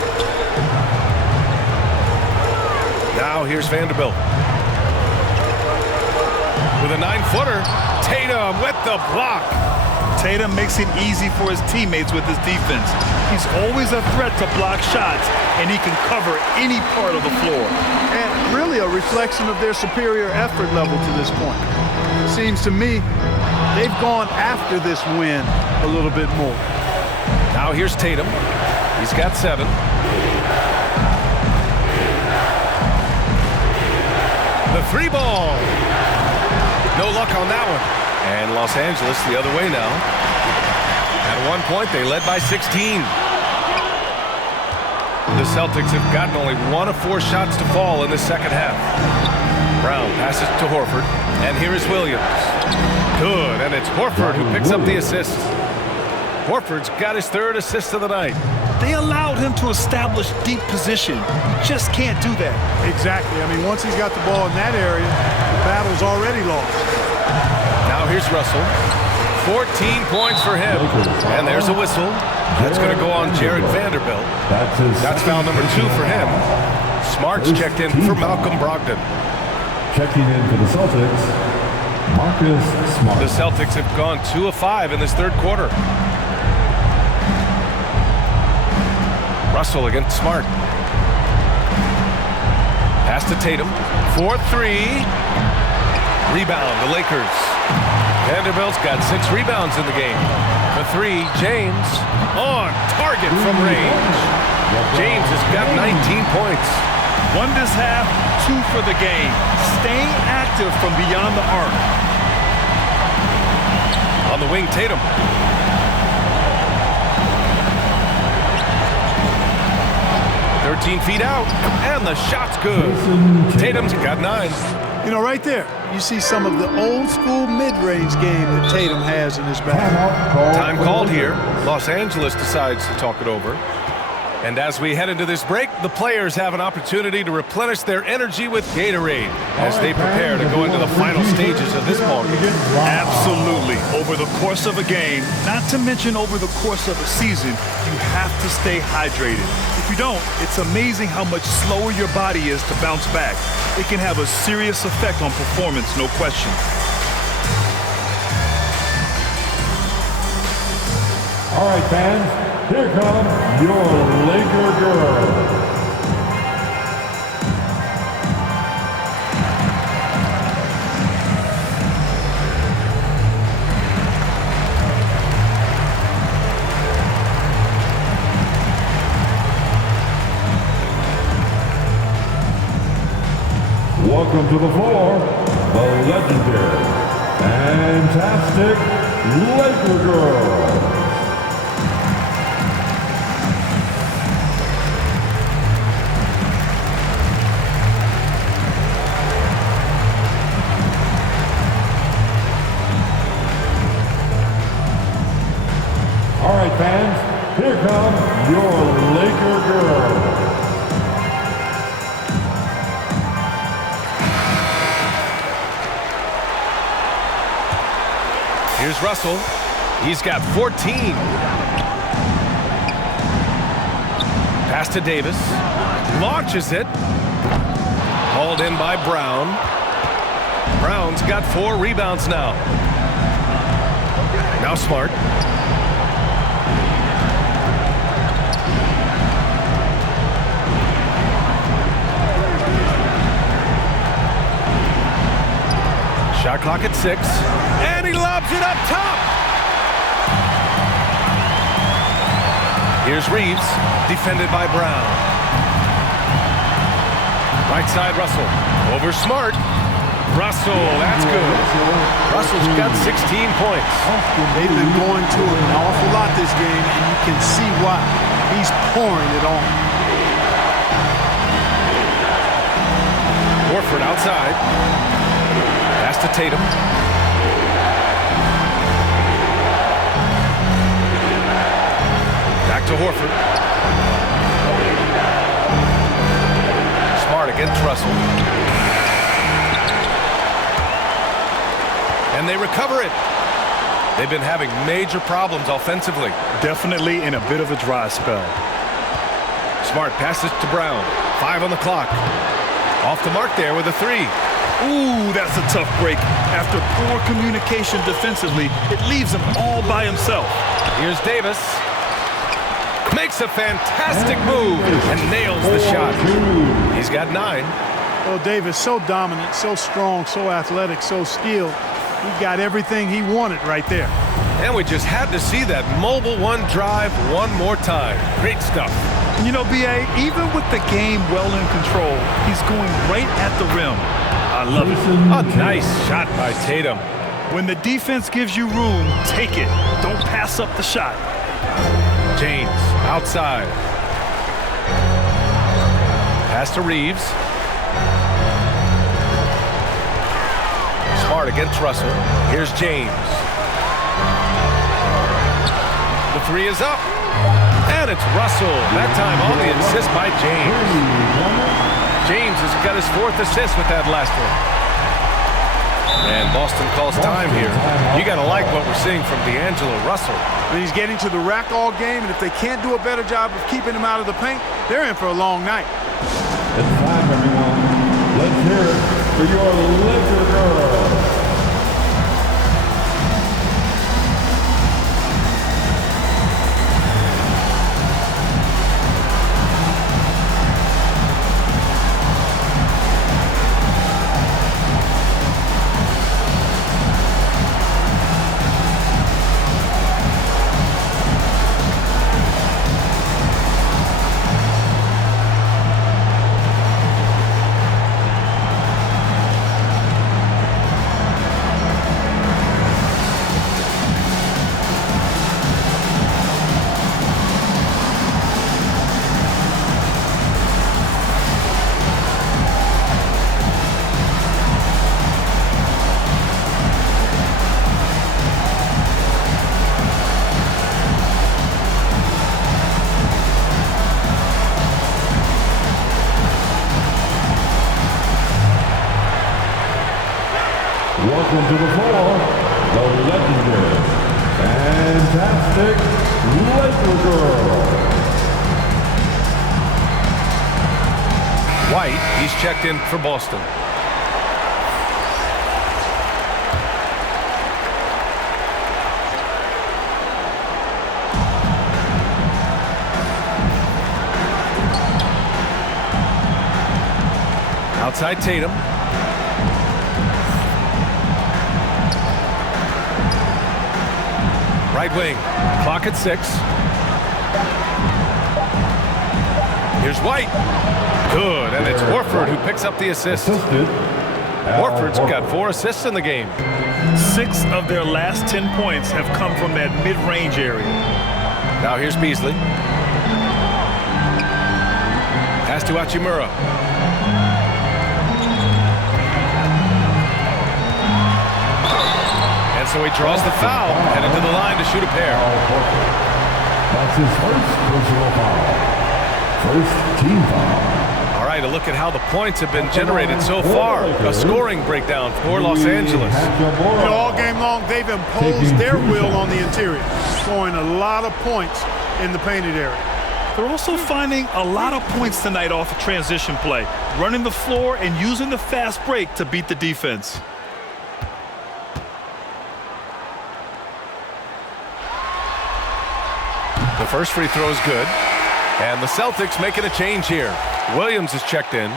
Now here's Vanderbilt. With a 9-footer. Tatum with the block. Tatum makes it easy for his teammates with his defense. He's always a threat to block shots, and he can cover any part of the floor. And really a reflection of their superior effort level to this point. It seems to me they've gone after this win a little bit more. Now here's Tatum. He's got 7. The 3-ball. No luck on that one. And Los Angeles the other way now. At one point, they led by 16. The Celtics have gotten only 1 of 4 shots to fall in the second half. Brown passes to Horford, and here is Williams. Good, and it's Horford who picks up the assist. Horford's got his 3rd assist of the night. They allowed him to establish deep position. He just can't do that. Exactly. I mean, once he's got the ball in that area, the battle's already lost. Now here's Russell. 14 points for him. And there's a whistle. That's going to go on Jared Vanderbilt. That's foul number 2 for him. Smart's checked in for Malcolm Brogdon. Checking in for the Celtics, Marcus Smart. The Celtics have gone 2 of 5 in this 3rd quarter. Russell against Smart. Pass to Tatum. 4-3. Rebound, the Lakers. Vanderbilt's got 6 rebounds in the game. For 3, James on target from range. James has got 19 points. 1 this half, 2 for the game. Staying active from beyond the arc. On the wing, Tatum. Feet out, and the shot's good. Tatum's got 9. You know, right there, you see some of the old school mid-range game that Tatum has in his bag. Time called here. Los Angeles decides to talk it over. And as we head into this break, the players have an opportunity to replenish their energy with Gatorade as they prepare to go into the final stages of this ball game. Absolutely. Over the course of a game, not to mention over the course of a season, you have to stay hydrated. If you don't, it's amazing how much slower your body is to bounce back. It can have a serious effect on performance, no question. All right, fans. Here comes your Laker girl. Welcome to the floor, the legendary, fantastic Laker girl. All right, fans, here comes your Laker girl. Here's Russell. He's got 14. Pass to Davis. Launches it. Hauled in by Brown. Brown's got 4 rebounds now. Now Smart. Shot clock at 6, and he lobs it up top. Here's Reeves, defended by Brown. Right side, Russell. Over Smart. Russell, that's good. Russell's got 16 points. They've been going to him an awful lot this game, and you can see why. He's pouring it on. Horford outside. Pass to Tatum. Back to Horford. Smart against Russell. And they recover it. They've been having major problems offensively. Definitely in a bit of a dry spell. Smart passes to Brown. 5 on the clock. Off the mark there with a 3. Ooh, that's a tough break. After poor communication defensively, it leaves him all by himself. Here's Davis. Makes a fantastic move and nails the shot. He's got 9. Well, Davis, so dominant, so strong, so athletic, so skilled. He got everything he wanted right there. And we just had to see that mobile 1 drive one more time. Great stuff. You know, B.A., even with the game well in control, he's going right at the rim. I love it. A nice shot by Tatum. When the defense gives you room, take it. Don't pass up the shot. James outside. Pass to Reeves. Smart against Russell. Here's James. The 3 is up. And it's Russell. That time on the assist by James. James has got his 4th assist with that last one. And Boston calls time here. You got to like what we're seeing from D'Angelo Russell. But he's getting to the rack all game, and if they can't do a better job of keeping him out of the paint, they're in for a long night. It's time, everyone. Let's hear it for your Laker girl. Welcome to the floor, the legendary, fantastic Laker Girl. White, he's checked in for Boston. Outside Tatum. Right wing. Clock at 6. Here's White. Good, and it's Horford who picks up the assist. Horford's got 4 assists in the game. 6 of their last 10 points have come from that mid-range area. Now here's Beasley. Pass to Hachimura. And so he draws the foul, headed to the line to shoot a pair. That's his first personal foul. First team foul. All right, a look at how the points have been generated so far. A scoring breakdown for Los Angeles. You know, all game long, they've imposed their will on the interior, scoring a lot of points in the painted area. They're also finding a lot of points tonight off of transition play, running the floor and using the fast break to beat the defense. The first free throw is good. And the Celtics making a change here. Williams is checked in.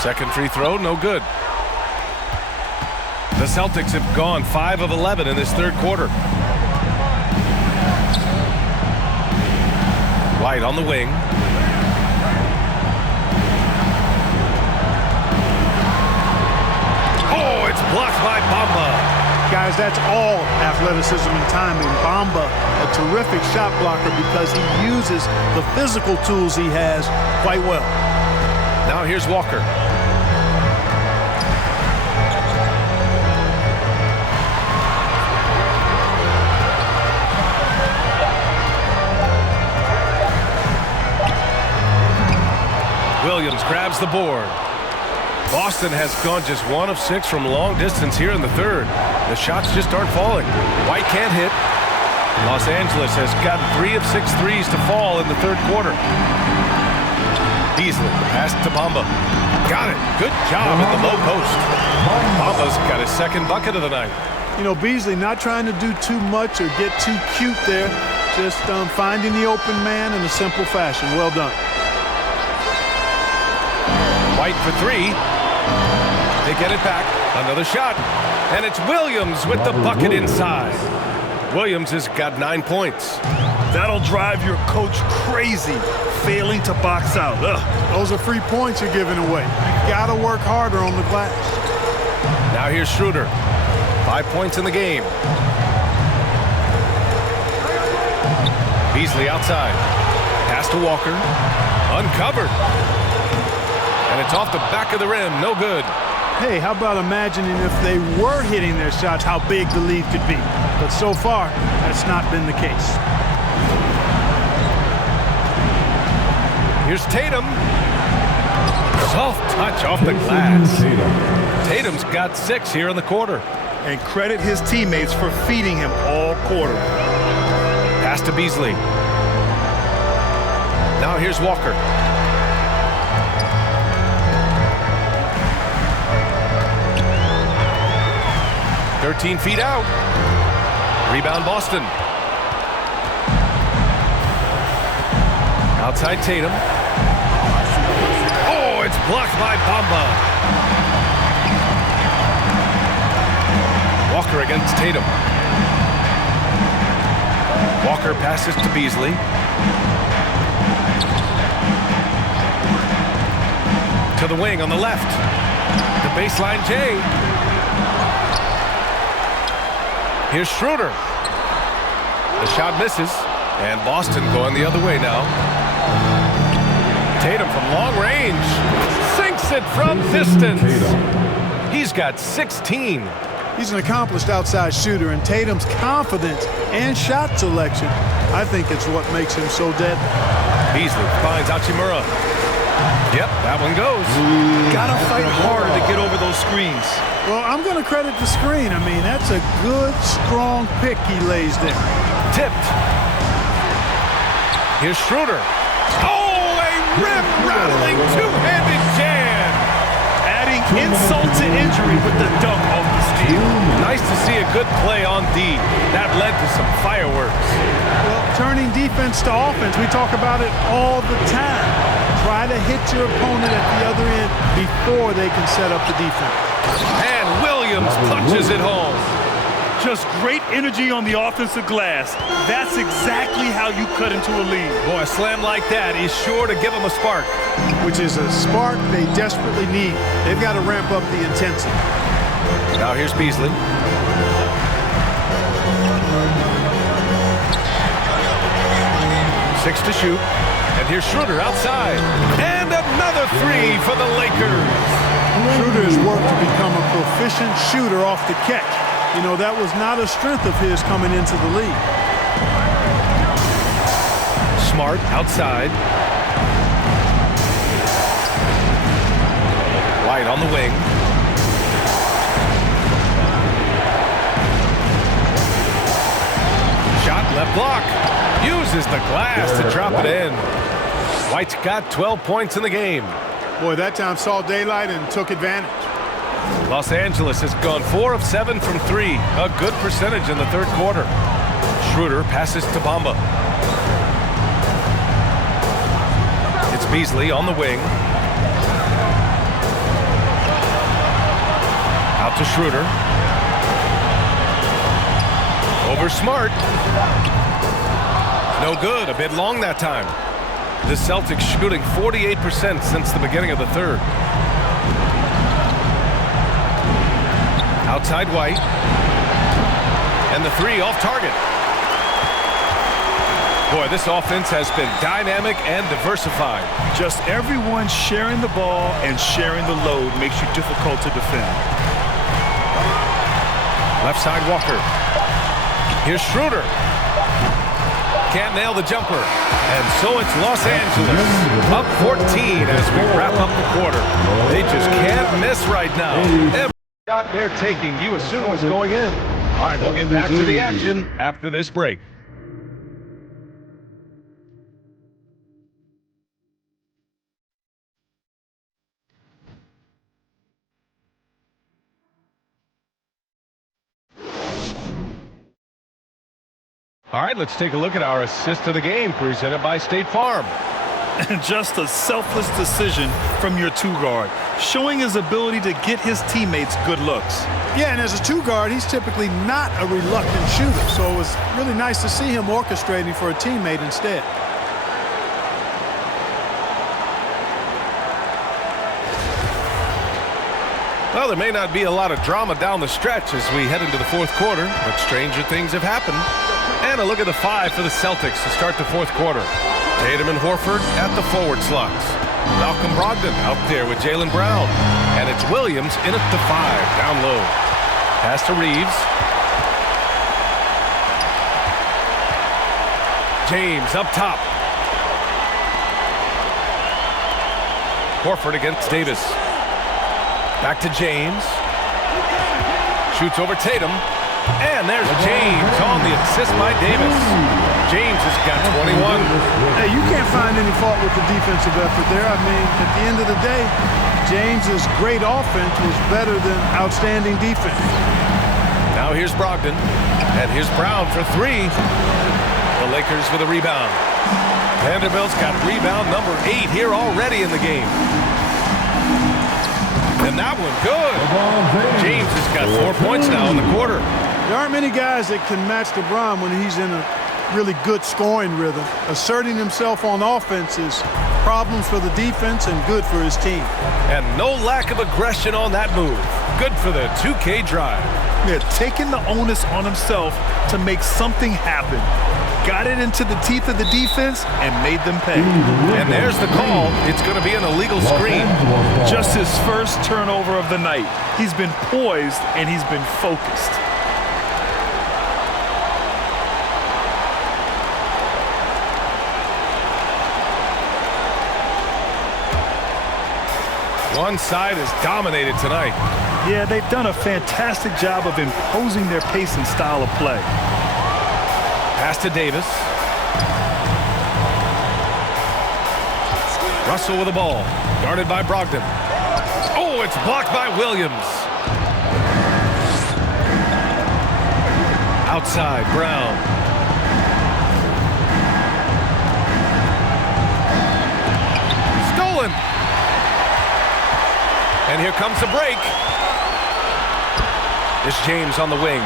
Second free throw, no good. The Celtics have gone 5 of 11 in this third quarter. White on the wing. Oh, it's blocked by Bamba. Guys, that's all athleticism and timing. Bamba, a terrific shot blocker because he uses the physical tools he has quite well. Now here's Walker. Williams grabs the board. Boston has gone just 1 of 6 from long distance here in the third. The shots just aren't falling. White can't hit. Los Angeles has gotten 3 of 6 threes to fall in the third quarter. Beasley, the pass to Bamba. Got it. Good job in the low post. Bamba's got his second bucket of the night. You know, Beasley not trying to do too much or get too cute there. Just finding the open man in a simple fashion. Well done. White for 3. They get it back. Another shot. And it's Williams with the bucket inside. Williams has got 9 points. That'll drive your coach crazy, failing to box out. Ugh. Those are free points you're giving away. You got to work harder on the glass. Now here's Schroeder. 5 points in the game. Beasley outside. Pass to Walker. Uncovered. And it's off the back of the rim. No good. Hey, how about imagining if they were hitting their shots, how big the lead could be. But so far, that's not been the case. Here's Tatum. Soft touch off the glass. Tatum's got 6 here in the quarter. And credit his teammates for feeding him all quarter. Pass to Beasley. Now here's Walker. "13 feet out. Rebound Boston. Outside Tatum. Oh, it's blocked by Bamba. Walker against Tatum. Walker passes to Beasley. To the wing on the left. The baseline J. Here's Schroeder. The shot misses, and Boston going the other way now. Tatum from long range. Sinks it from distance. He's got 16. He's an accomplished outside shooter, and Tatum's confidence and shot selection, I think it's what makes him so deadly. Beasley finds Hachimura. Yep, that one goes. Gotta fight harder to get over those screens. Well, I'm going to credit the screen. I mean, that's a good, strong pick he lays there. Tipped. Here's Schroeder. Oh, a rim-rattling two-handed jam. Adding insult to injury with the dunk off the steal. Nice to see a good play on D. That led to some fireworks. Well, turning defense to offense, we talk about it all the time. Try to hit your opponent at the other end before they can set up the defense. And Williams punches it home. Just great energy on the offensive glass. That's exactly how you cut into a lead. Boy, a slam like that is sure to give them a spark. Which is a spark they desperately need. They've got to ramp up the intensity. Now here's Beasley. Six to shoot. And here's Schroeder outside. And another three for the Lakers. Schroeder has worked to become a proficient shooter off the catch. You know, that was not a strength of his coming into the league. Smart outside. White on the wing. Shot left block. Uses the glass to drop it in. White's got 12 points in the game. Boy, that time saw daylight and took advantage. Los Angeles has gone 4 of 7 from 3. A good percentage in the third quarter. Schroeder passes to Bamba. It's Beasley on the wing. Out to Schroeder. Over Smart. No good. A bit long that time. The Celtics shooting 48% since the beginning of the third. Outside White. And the three off target. Boy, this offense has been dynamic and diversified. Just everyone sharing the ball and sharing the load makes you difficult to defend. Left side Walker. Here's Schroeder. Can't nail the jumper. And so it's Los Angeles up 14 as we wrap up the quarter. They just can't miss right now. Shot they're taking, you assume was going in. All right, we'll get back to the action after this break. All right, let's take a look at our assist of the game presented by State Farm. And just a selfless decision from your two-guard, showing his ability to get his teammates good looks. Yeah, and as a two-guard, he's typically not a reluctant shooter, so it was really nice to see him orchestrating for a teammate instead. Well, there may not be a lot of drama down the stretch as we head into the fourth quarter, but stranger things have happened. And a look at the 5 for the Celtics to start the fourth quarter. Tatum and Horford at the forward slots. Malcolm Brogdon out there with Jaylen Brown. And it's Williams in at the 5, down low. Pass to Reeves. James up top. Horford against Davis. Back to James. Shoots over Tatum. And there's James on the assist by Davis. James has got 21. Hey, you can't find any fault with the defensive effort there. I mean, at the end of the day, James's great offense was better than outstanding defense. Now here's Brogdon. And here's Brown for 3. The Lakers with a rebound. Vanderbilt's got rebound number 8 here already in the game. And that one good. James has got 4 points now in the quarter. There aren't many guys that can match LeBron when he's in a really good scoring rhythm. Asserting himself on offense is problems for the defense and good for his team. And no lack of aggression on that move. Good for the 2K drive. Yeah, taking the onus on himself to make something happen. Got it into the teeth of the defense and made them pay. And there's the call. It's going to be an illegal screen. Just his first turnover of the night. He's been poised and he's been focused. One side is dominated tonight. Yeah, they've done a fantastic job of imposing their pace and style of play. Pass to Davis. Russell with the ball. Guarded by Brogdon. Oh, it's blocked by Williams. Outside, Brown. Stolen. And here comes the break. It's James on the wing.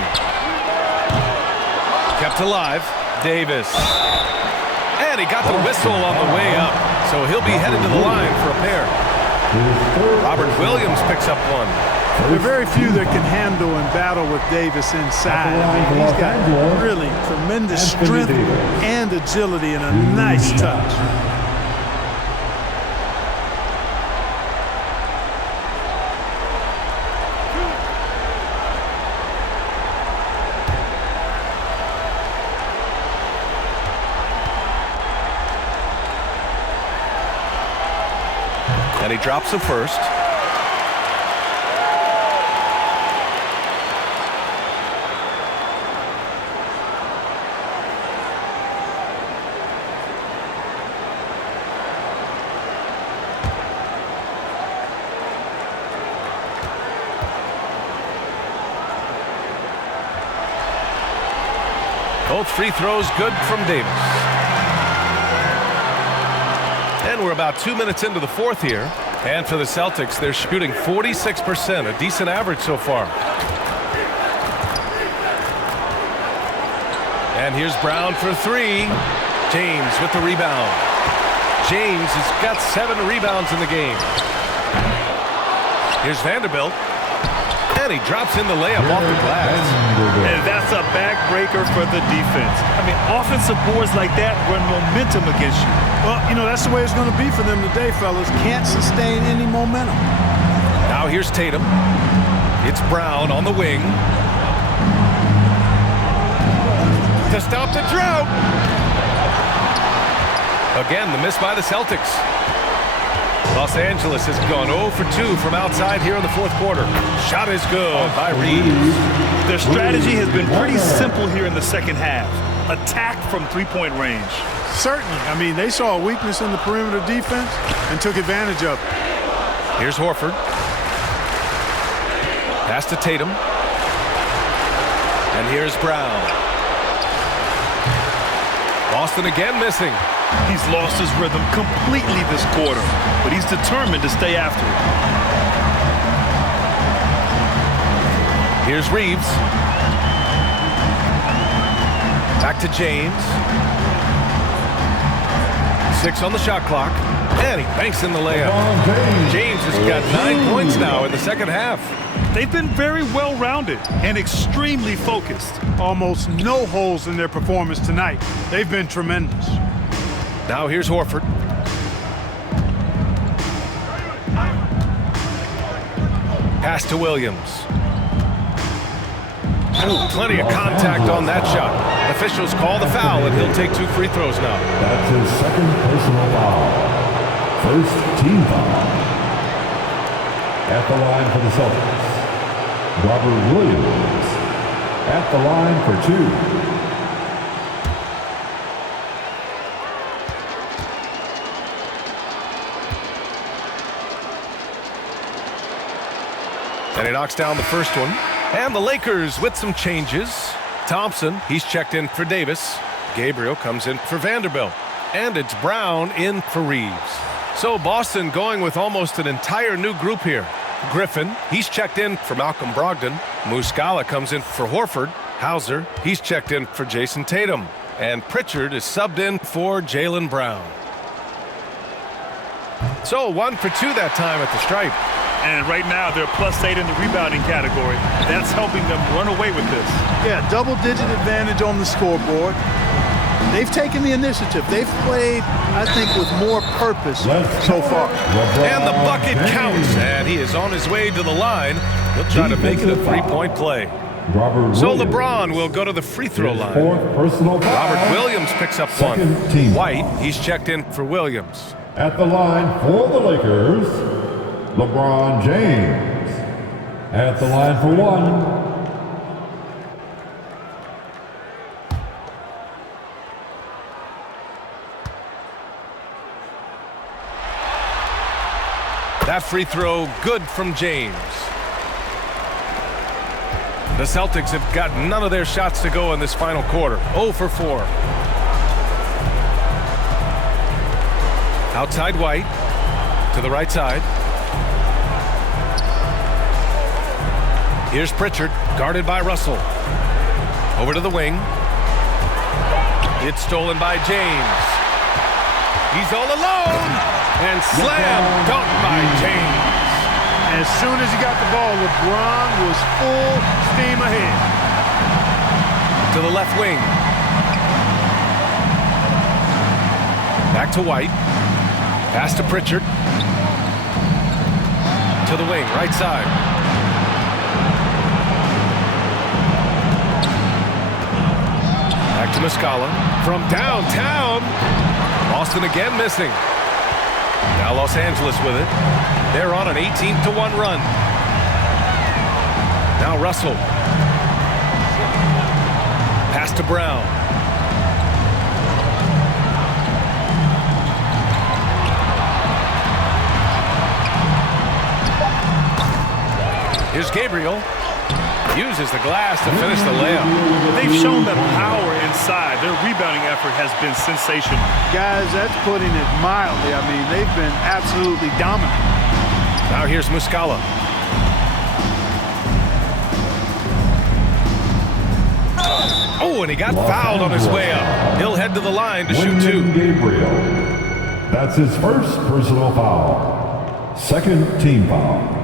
Kept alive. Davis. And he got the whistle on the way up. So he'll be headed to the line for a pair. Robert Williams picks up one. There are very few that can handle and battle with Davis inside. I mean, he's got really tremendous strength and agility and a nice touch. And he drops the first. Both free throws good from Davis. And we're about 2 minutes into the fourth here. And for the Celtics, they're shooting 46%, a decent average so far. And here's Brown for three. James with the rebound. James has got 7 rebounds in the game. Here's Vanderbilt. And he drops in the layup off the glass. And that's a backbreaker for the defense. I mean, offensive boards like that run momentum against you. Well, you know, that's the way it's going to be for them today, fellas. Can't sustain any momentum. Now here's Tatum. It's Brown on the wing. To stop the drought. Again, the miss by the Celtics. Los Angeles has gone 0 for 2 from outside here in the fourth quarter. Shot is good by Reeves. Their strategy has been pretty simple here in the second half. Attack from three-point range. Certainly. I mean, they saw a weakness in the perimeter defense and took advantage of it. Here's Horford. Pass to Tatum. And here's Brown. Boston again missing. He's lost his rhythm completely this quarter, but he's determined to stay after it. Here's Reeves. Back to James. 6 on the shot clock. And he banks in the layup. James has got 9 points now in the second half. They've been very well-rounded and extremely focused. Almost no holes in their performance tonight. They've been tremendous. Now here's Horford. Pass to Williams. Ooh, plenty of contact on that shot. Officials call the foul, and he'll take 2 free throws now. That's his second personal foul. First team foul. At the line for the Celtics, Robert Williams. At the line for 2. And he knocks down the first one. And the Lakers with some changes. Thompson, he's checked in for Davis. Gabriel comes in for Vanderbilt. And it's Brown in for Reeves. So Boston going with almost an entire new group here. Griffin, he's checked in for Malcolm Brogdon. Muscala comes in for Horford. Hauser, he's checked in for Jason Tatum. and Pritchard is subbed in for Jaylen Brown. So 1 for 2 that time at the stripe. And right now, they're +8 in the rebounding category. That's helping them run away with this. Yeah, double-digit advantage on the scoreboard. They've taken the initiative. They've played, I think, with more purpose so far. And the bucket counts, and he is on his way to the line. He'll try to make it a three-point play. So LeBron will go to the free throw line. Robert Williams picks up one. White, he's checked in for Williams. At the line for the Lakers, LeBron James. At the line for one, that free throw good from James. The Celtics have got none of their shots to go in this final quarter. 0 for 4. Outside White to the right side. Here's Pritchard, guarded by Russell. Over to the wing. It's stolen by James. He's all alone, and slam dunk by James. As soon as he got the ball, LeBron was full steam ahead. To the left wing. Back to White. Pass to Pritchard. To the wing, right side. Back to Muscala. From downtown. Boston again missing. Now Los Angeles with it. They're on an 18-1 run. Now Russell. Pass to Brown. Here's Gabriel. Uses the glass to finish the layup. They've shown that power inside. Their rebounding effort has been sensational. Guys, that's putting it mildly. I mean, they've been absolutely dominant. Now here's Muscala. Oh, and he got fouled on his way up. He'll head to the line to shoot two. Gabriel. That's his first personal foul. Second team foul.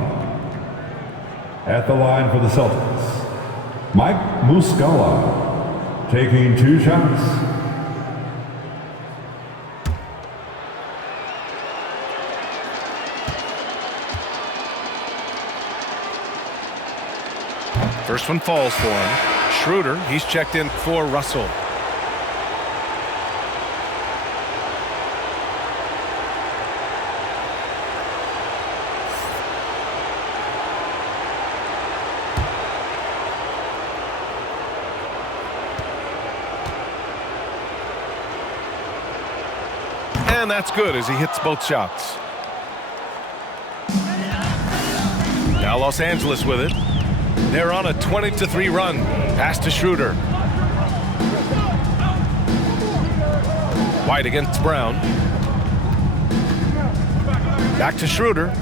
At the line for the Celtics, Mike Muscala, taking 2 shots. First one falls for him. Schroeder, he's checked in for Russell. And that's good as he hits both shots. Now Los Angeles with it. They're on a 20-3 run. Pass to Schroeder. White against Brown. Back to Schroeder.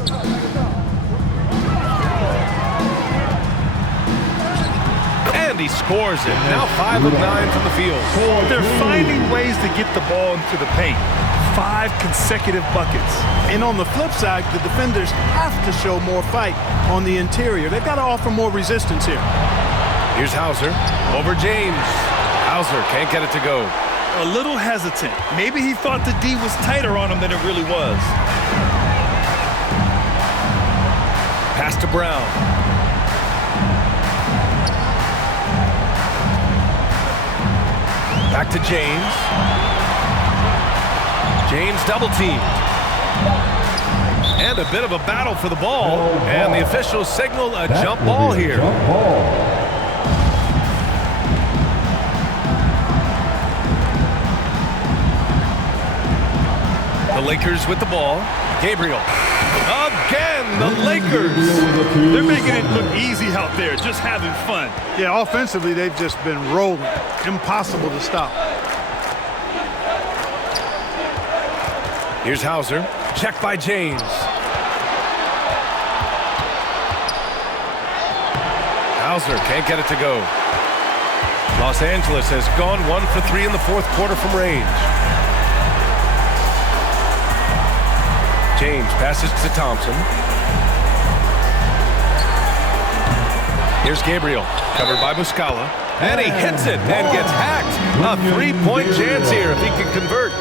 And he scores it. Now 5 of 9 from the field. They're finding ways to get the ball into the paint. 5 consecutive buckets. And on the flip side, the defenders have to show more fight on the interior. They've got to offer more resistance here. Here's Hauser over James. Hauser can't get it to go. A little hesitant. Maybe he thought the D was tighter on him than it really was. Pass to Brown. Back to James. James double teamed. And a bit of a battle for the ball. And the officials signal a jump ball here. Jump ball. The Lakers with the ball. Gabriel. Again, the Lakers. They're making it look easy out there, just having fun. Yeah, offensively, they've just been rolling. Impossible to stop. Here's Hauser. Checked by James. Hauser can't get it to go. Los Angeles has gone 1 for 3 in the fourth quarter from range. James passes to Thompson. Here's Gabriel, covered by Muscala. And he hits it and gets hacked. A three-point chance here if he can convert.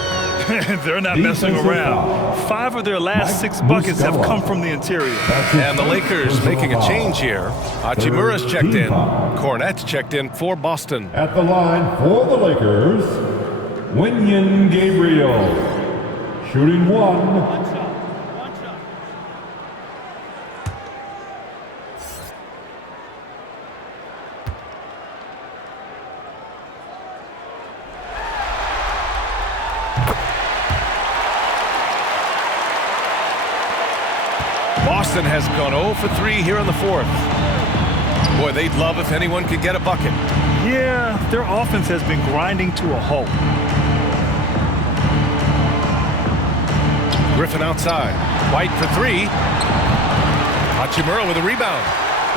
They're not messing around. 5 of their last 6 buckets have come from the interior. And the Lakers making a change here. Hachimura's checked in. Cornette's checked in for Boston. At the line for the Lakers, Wenyen Gabriel, shooting 1. Boston has gone 0 for 3 here in the fourth. Boy, they'd love if anyone could get a bucket. Yeah, their offense has been grinding to a halt. Griffin outside. White for 3. Hachimura with a rebound.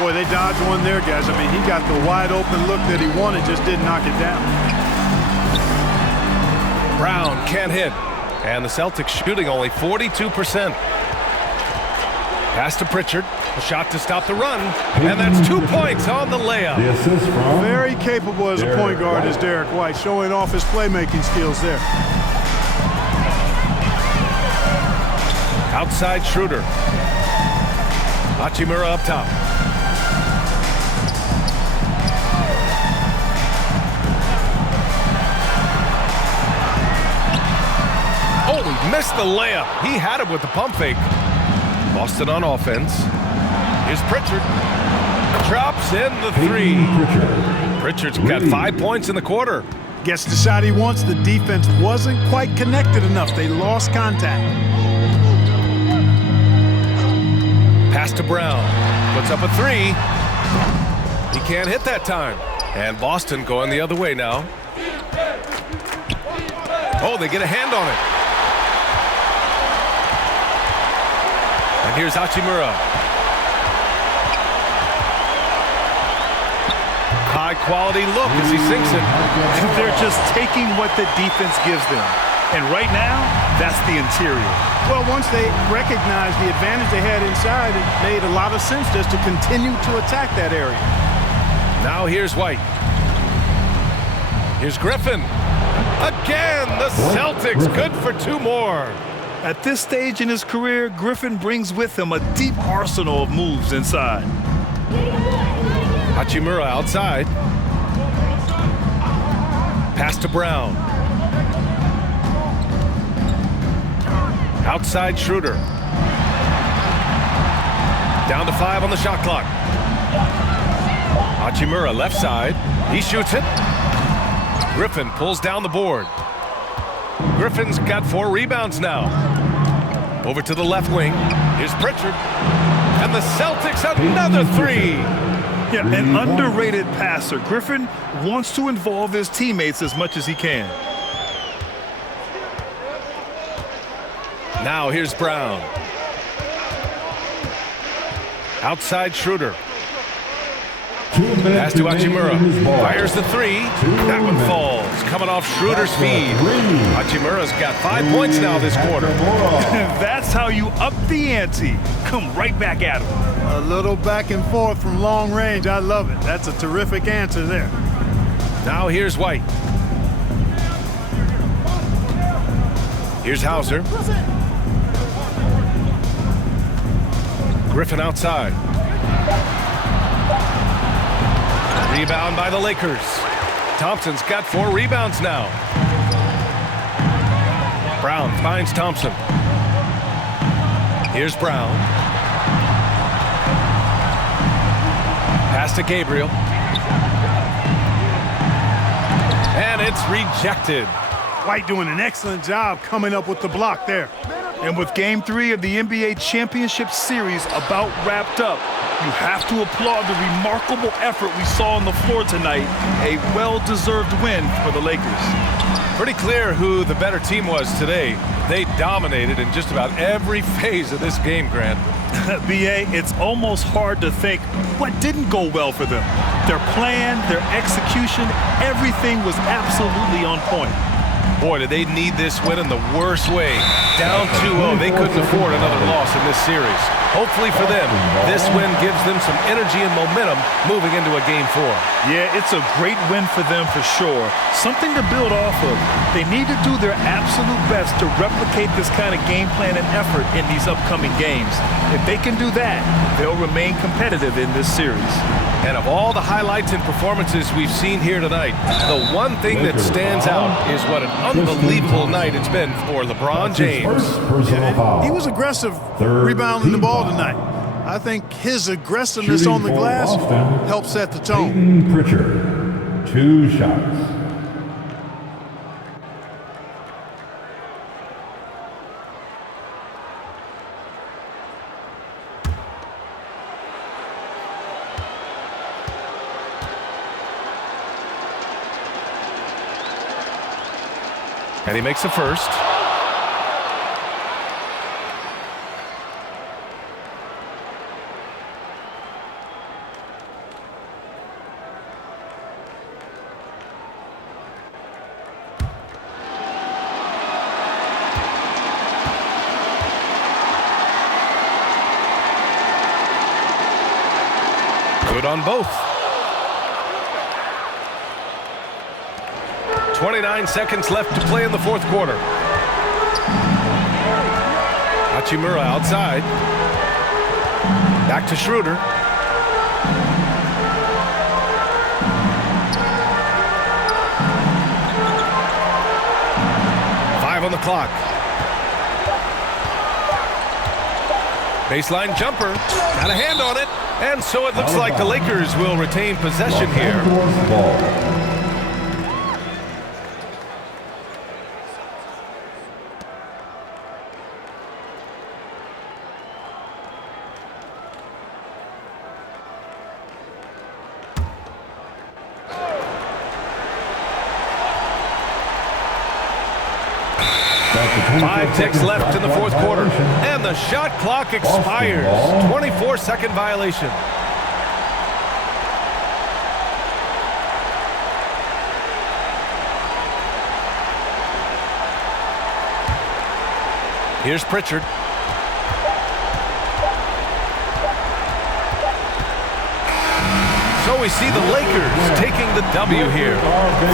Boy, they dodged one there, guys. I mean, he got the wide open look that he wanted, just didn't knock it down. Brown can't hit. And the Celtics shooting only 42%. Pass to Pritchard. A shot to stop the run. And that's 2 points on the layup. The assist from Very capable as a point guard is Derek White, showing off his playmaking skills there. Outside Schroeder. Hachimura up top. Oh, he missed the layup. He had it with the pump fake. Boston on offense. Here's Pritchard. Drops in the 3. Pritchard's got 5 points in the quarter. Gets the shot he wants. The defense wasn't quite connected enough. They lost contact. Pass to Brown. Puts up a 3. He can't hit that time. And Boston going the other way now. Oh, they get a hand on it. And here's Hachimura. High quality look as he sinks it. They're just taking what the defense gives them. And right now, that's the interior. Well, once they recognized the advantage they had inside, it made a lot of sense just to continue to attack that area. Now here's White. Here's Griffin. Again, the Celtics good for 2 more. At this stage in his career, Griffin brings with him a deep arsenal of moves inside. Hachimura outside. Pass to Brown. Outside Schroeder. Down to 5 on the shot clock. Hachimura left side. He shoots it. Griffin pulls down the board. Griffin's got 4 rebounds now. Over to the left wing. Here's Pritchard. And the Celtics another 3. Yeah, an underrated passer. Griffin wants to involve his teammates as much as he can. Now here's Brown. Outside Schroeder. Pass to Hachimura. Fires the 3. That one falls. Coming off Schroeder's feed. Hachimura's got 5 points now this quarter. That's how you up the ante. Come right back at him. A little back and forth from long range. I love it. That's a terrific answer there. Now here's White. Here's Hauser. Griffin outside. Rebound by the Lakers. Thompson's got 4 rebounds now. Brown finds Thompson. Here's Brown. Pass to Gabriel. And it's rejected. White doing an excellent job coming up with the block there. And with Game 3 of the NBA Championship Series about wrapped up, you have to applaud the remarkable effort we saw on the floor tonight. A well-deserved win for the Lakers. Pretty clear who the better team was today. They dominated in just about every phase of this game, Grant. BA, it's almost hard to think what didn't go well for them. Their plan, their execution, everything was absolutely on point. Boy, did they need this win in the worst way. Down 2-0, they couldn't afford another loss in this series. Hopefully for them, this win gives them some energy and momentum moving into a Game 4. Yeah, it's a great win for them for sure. Something to build off of. They need to do their absolute best to replicate this kind of game plan and effort in these upcoming games. If they can do that, they'll remain competitive in this series. And of all the highlights and performances we've seen here tonight, the one thing that stands out is what an unbelievable night it's been for LeBron James. He was aggressive rebounding the ball tonight. I think his aggressiveness on the glass helped set the tone. Pritchard, 2 shots. And he makes the first. Good on both. 29 seconds left to play in the fourth quarter. Hachimura outside. Back to Schroeder. Five on the clock. Baseline jumper. Got a hand on it. And so it looks like the Lakers will retain possession here. Five ticks left in the fourth quarter, and the shot clock expires. 24-second violation. Here's Pritchard. So we see the Lakers taking the W here.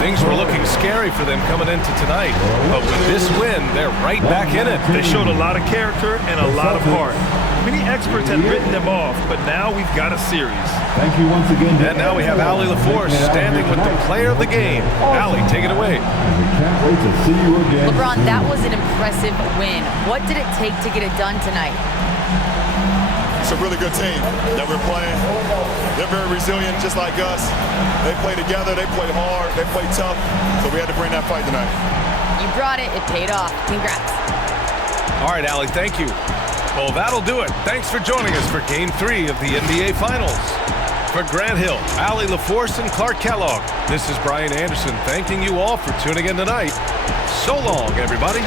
Things were looking scary for them coming into tonight, but with this win, they're right back in it. They showed a lot of character and a lot of heart. Many experts had written them off, but now we've got a series. Thank you once again. And now we have Allie LaForce standing with the player of the game. Allie, take it away. We can't wait to see you again. LeBron, that was an impressive win. What did it take to get it done tonight? It's a really good team that we're playing. They're very resilient, just like us. They play together, they play hard, they play tough, so we had to bring that fight tonight. You brought it. It paid off. Congrats. All right, Allie, thank you. Well, that'll do it. Thanks for joining us for Game 3 of the NBA Finals. For Grant Hill, Allie LaForce, and Clark Kellogg, this is Brian Anderson thanking you all for tuning in tonight. So long, everybody.